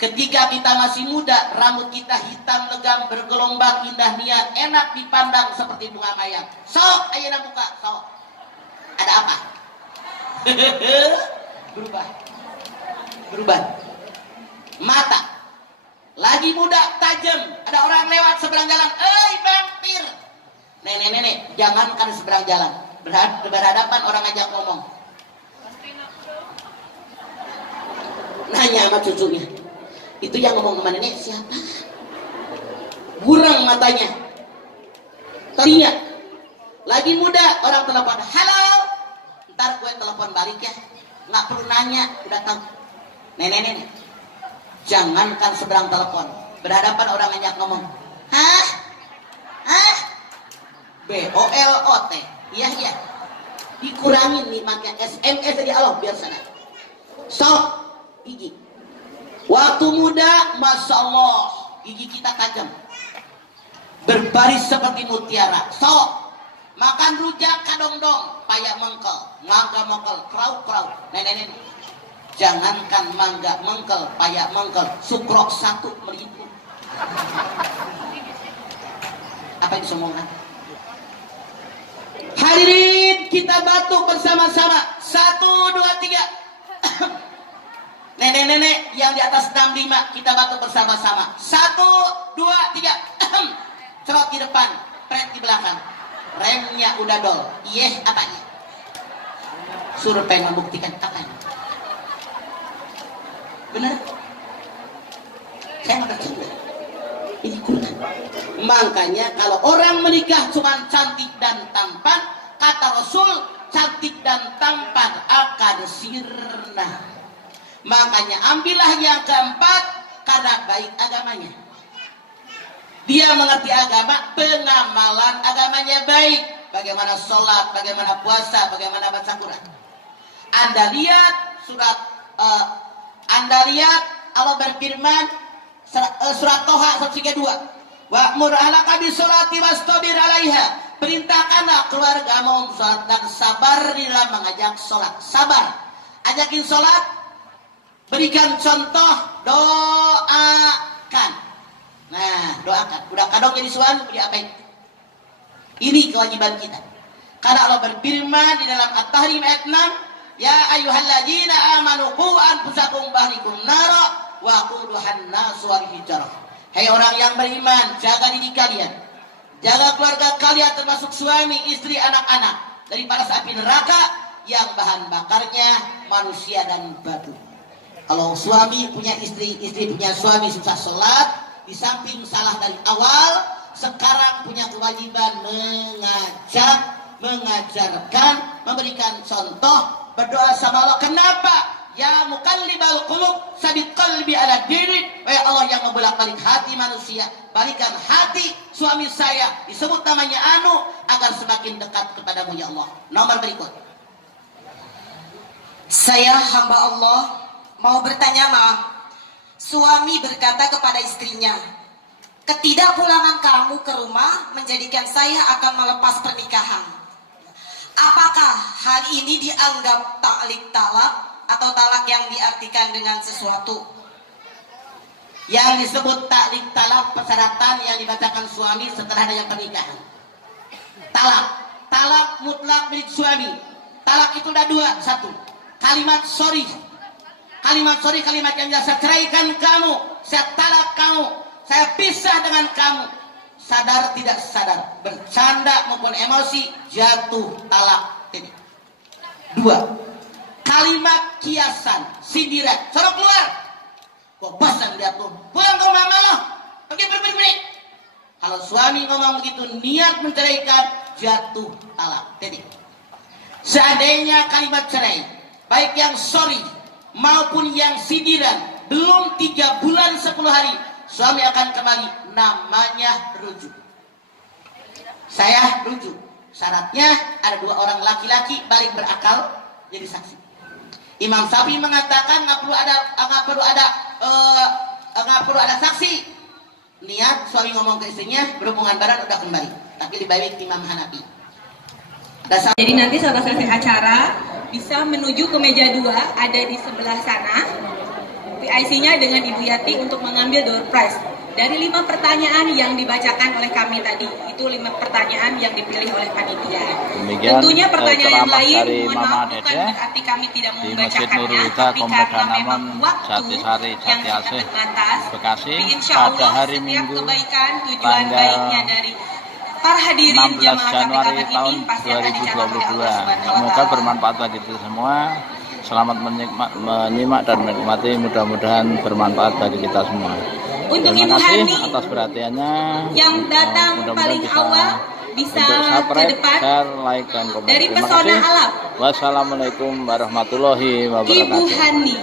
Ketika kita masih muda, rambut kita hitam legam, bergelombang, indah niat, enak dipandang seperti bunga mayang. Sok, ayeuna buka, sok. Ada apa? Berubah. Mata lagi muda, tajam. Ada orang lewat seberang jalan, vampir. Nenek-nenek, jangankan seberang jalan, berhadapan orang ajak ngomong. Nanya sama cucunya, itu yang ngomong sama nenek siapa? Gurang matanya. Teriak. Lagi muda, orang telepon, halo. Ntar gue telepon balik ya. Nggak perlu nanya, udah tahu. Nenek-nenek, jangankan seberang telepon, berhadapan orang ajak ngomong. Hah? BOLOT. Iya. Dikurangin nikmatnya. SMS aja Allah biar sana. Sok gigi. Waktu muda, masya Allah, gigi kita tajam, berbaris seperti mutiara. Sok makan rujak kadongdong, payak mengkel, mangga mengkel, krau. Nenek, jangankan mangga mengkel, payak mengkel, sukrok 1 meliput. Apa yang disomongan? Hadirin, kita batuk bersama-sama. 1, 2, 3. Nenek-nenek yang di atas 65, kita batuk bersama-sama. 1, 2, 3. Cerot di depan, pret di belakang. Remnya udah dol. Apanya? Survei membuktikan apanya? Benar? Saya nggak percaya. Ini Quran. Makanya kalau orang menikah cuma cantik dan tampan, kata Rasul, cantik dan tampan akan sirna. Makanya ambillah yang keempat, karena baik agamanya. Dia mengerti agama, pengamalan agamanya baik. Bagaimana sholat, bagaimana puasa, bagaimana baca Quran. Anda lihat Allah berfirman surat Toha 132. Wa'mur ahlaka bisolati wastabir 'alaiha. Perintahkanlah keluargamu untuk sholat dan sabar di dalam mengajak sholat. Sabar, ajakin sholat, berikan contoh, doakan. Nah, doakan. Udah kadang jadi suami, diapain? Ini kewajiban kita. Karena Allah berfirman di dalam At-Tahrim ayat 6, ya ayyuhalladzina amanu qu anfusakum bahlikum nara wa quduhan nas wal hijarah. Hai orang yang beriman, jaga diri kalian, jaga keluarga kalian termasuk suami, istri, anak-anak dari panas api neraka yang bahan bakarnya manusia dan batu. Kalau suami punya istri, istri punya suami susah sholat, di samping salah dari awal, sekarang punya kewajiban mengajak, mengajarkan, memberikan contoh, berdoa sama Allah. Kenapa? Ya mukallibal qulub, sabit qalbi ala dinik. Wahai Allah yang membolak-balik hati manusia, balikan hati suami saya, disebut namanya Anu, agar semakin dekat kepadamu ya Allah. Nomor berikut. Saya hamba Allah mau bertanya maaf. Suami berkata kepada istrinya, ketidakpulangan kamu ke rumah menjadikan saya akan melepas pernikahan. Apakah hal ini dianggap taklik talak atau talak yang diartikan dengan sesuatu? Yang disebut taklik talak, persyaratan yang dibacakan suami setelah adanya pernikahan. Talak mutlak milik suami. Talak itu ada 2. 1, kalimat sorry. Kalimat sorry, kalimat yang saya ceraikan kamu, saya talak kamu, saya pisah dengan kamu. Sadar tidak sadar, bercanda maupun emosi, jatuh talak. 2, kalimat kiasan, sindiran, suruh keluar. Kok bosan lihat tuh, pulang ke rumah malah, pergi. Kalau suami ngomong begitu, niat menceraikan, jatuh talak. seandainya kalimat cerai, baik yang sorry maupun yang sindiran, belum 3 bulan 10 hari, suami akan kembali, namanya rujuk. Saya rujuk. Syaratnya ada 2 orang laki-laki balik berakal jadi saksi. Imam Syafi'i mengatakan nggak perlu ada saksi. Niat suami ngomong ke istrinya berhubungan badan udah kembali. Tapi dibalik Imam Hanafi. Jadi nanti setelah selesai acara bisa menuju ke meja 2 ada di sebelah sana. PIC-nya dengan Ibu Yati untuk mengambil door prize. Dari 5 pertanyaan yang dibacakan oleh kami tadi, itu 5 pertanyaan yang dipilih oleh panitia. Tentunya pertanyaan yang lain, mohon maaf, bukan berarti kami tidak membacakannya, tapi karena memang waktu yang sangat terbatas, insya Allah setiap kebaikan, tujuan baiknya dari para hadirin jamaah KPKB ini pasti akan dicatat oleh Allah Subhanahu wa Ta'ala. Semoga bermanfaat bagi kita semua. Selamat menyimak dan menikmati, mudah-mudahan bermanfaat bagi kita semua. Untuk Terima Ibu kasih Hani atas perhatiannya yang datang paling awal bisa ke depan share, like, dan komen. dari Terima Pesona kasih. Alam. Wassalamualaikum warahmatullahi wabarakatuh. Ibu Hani.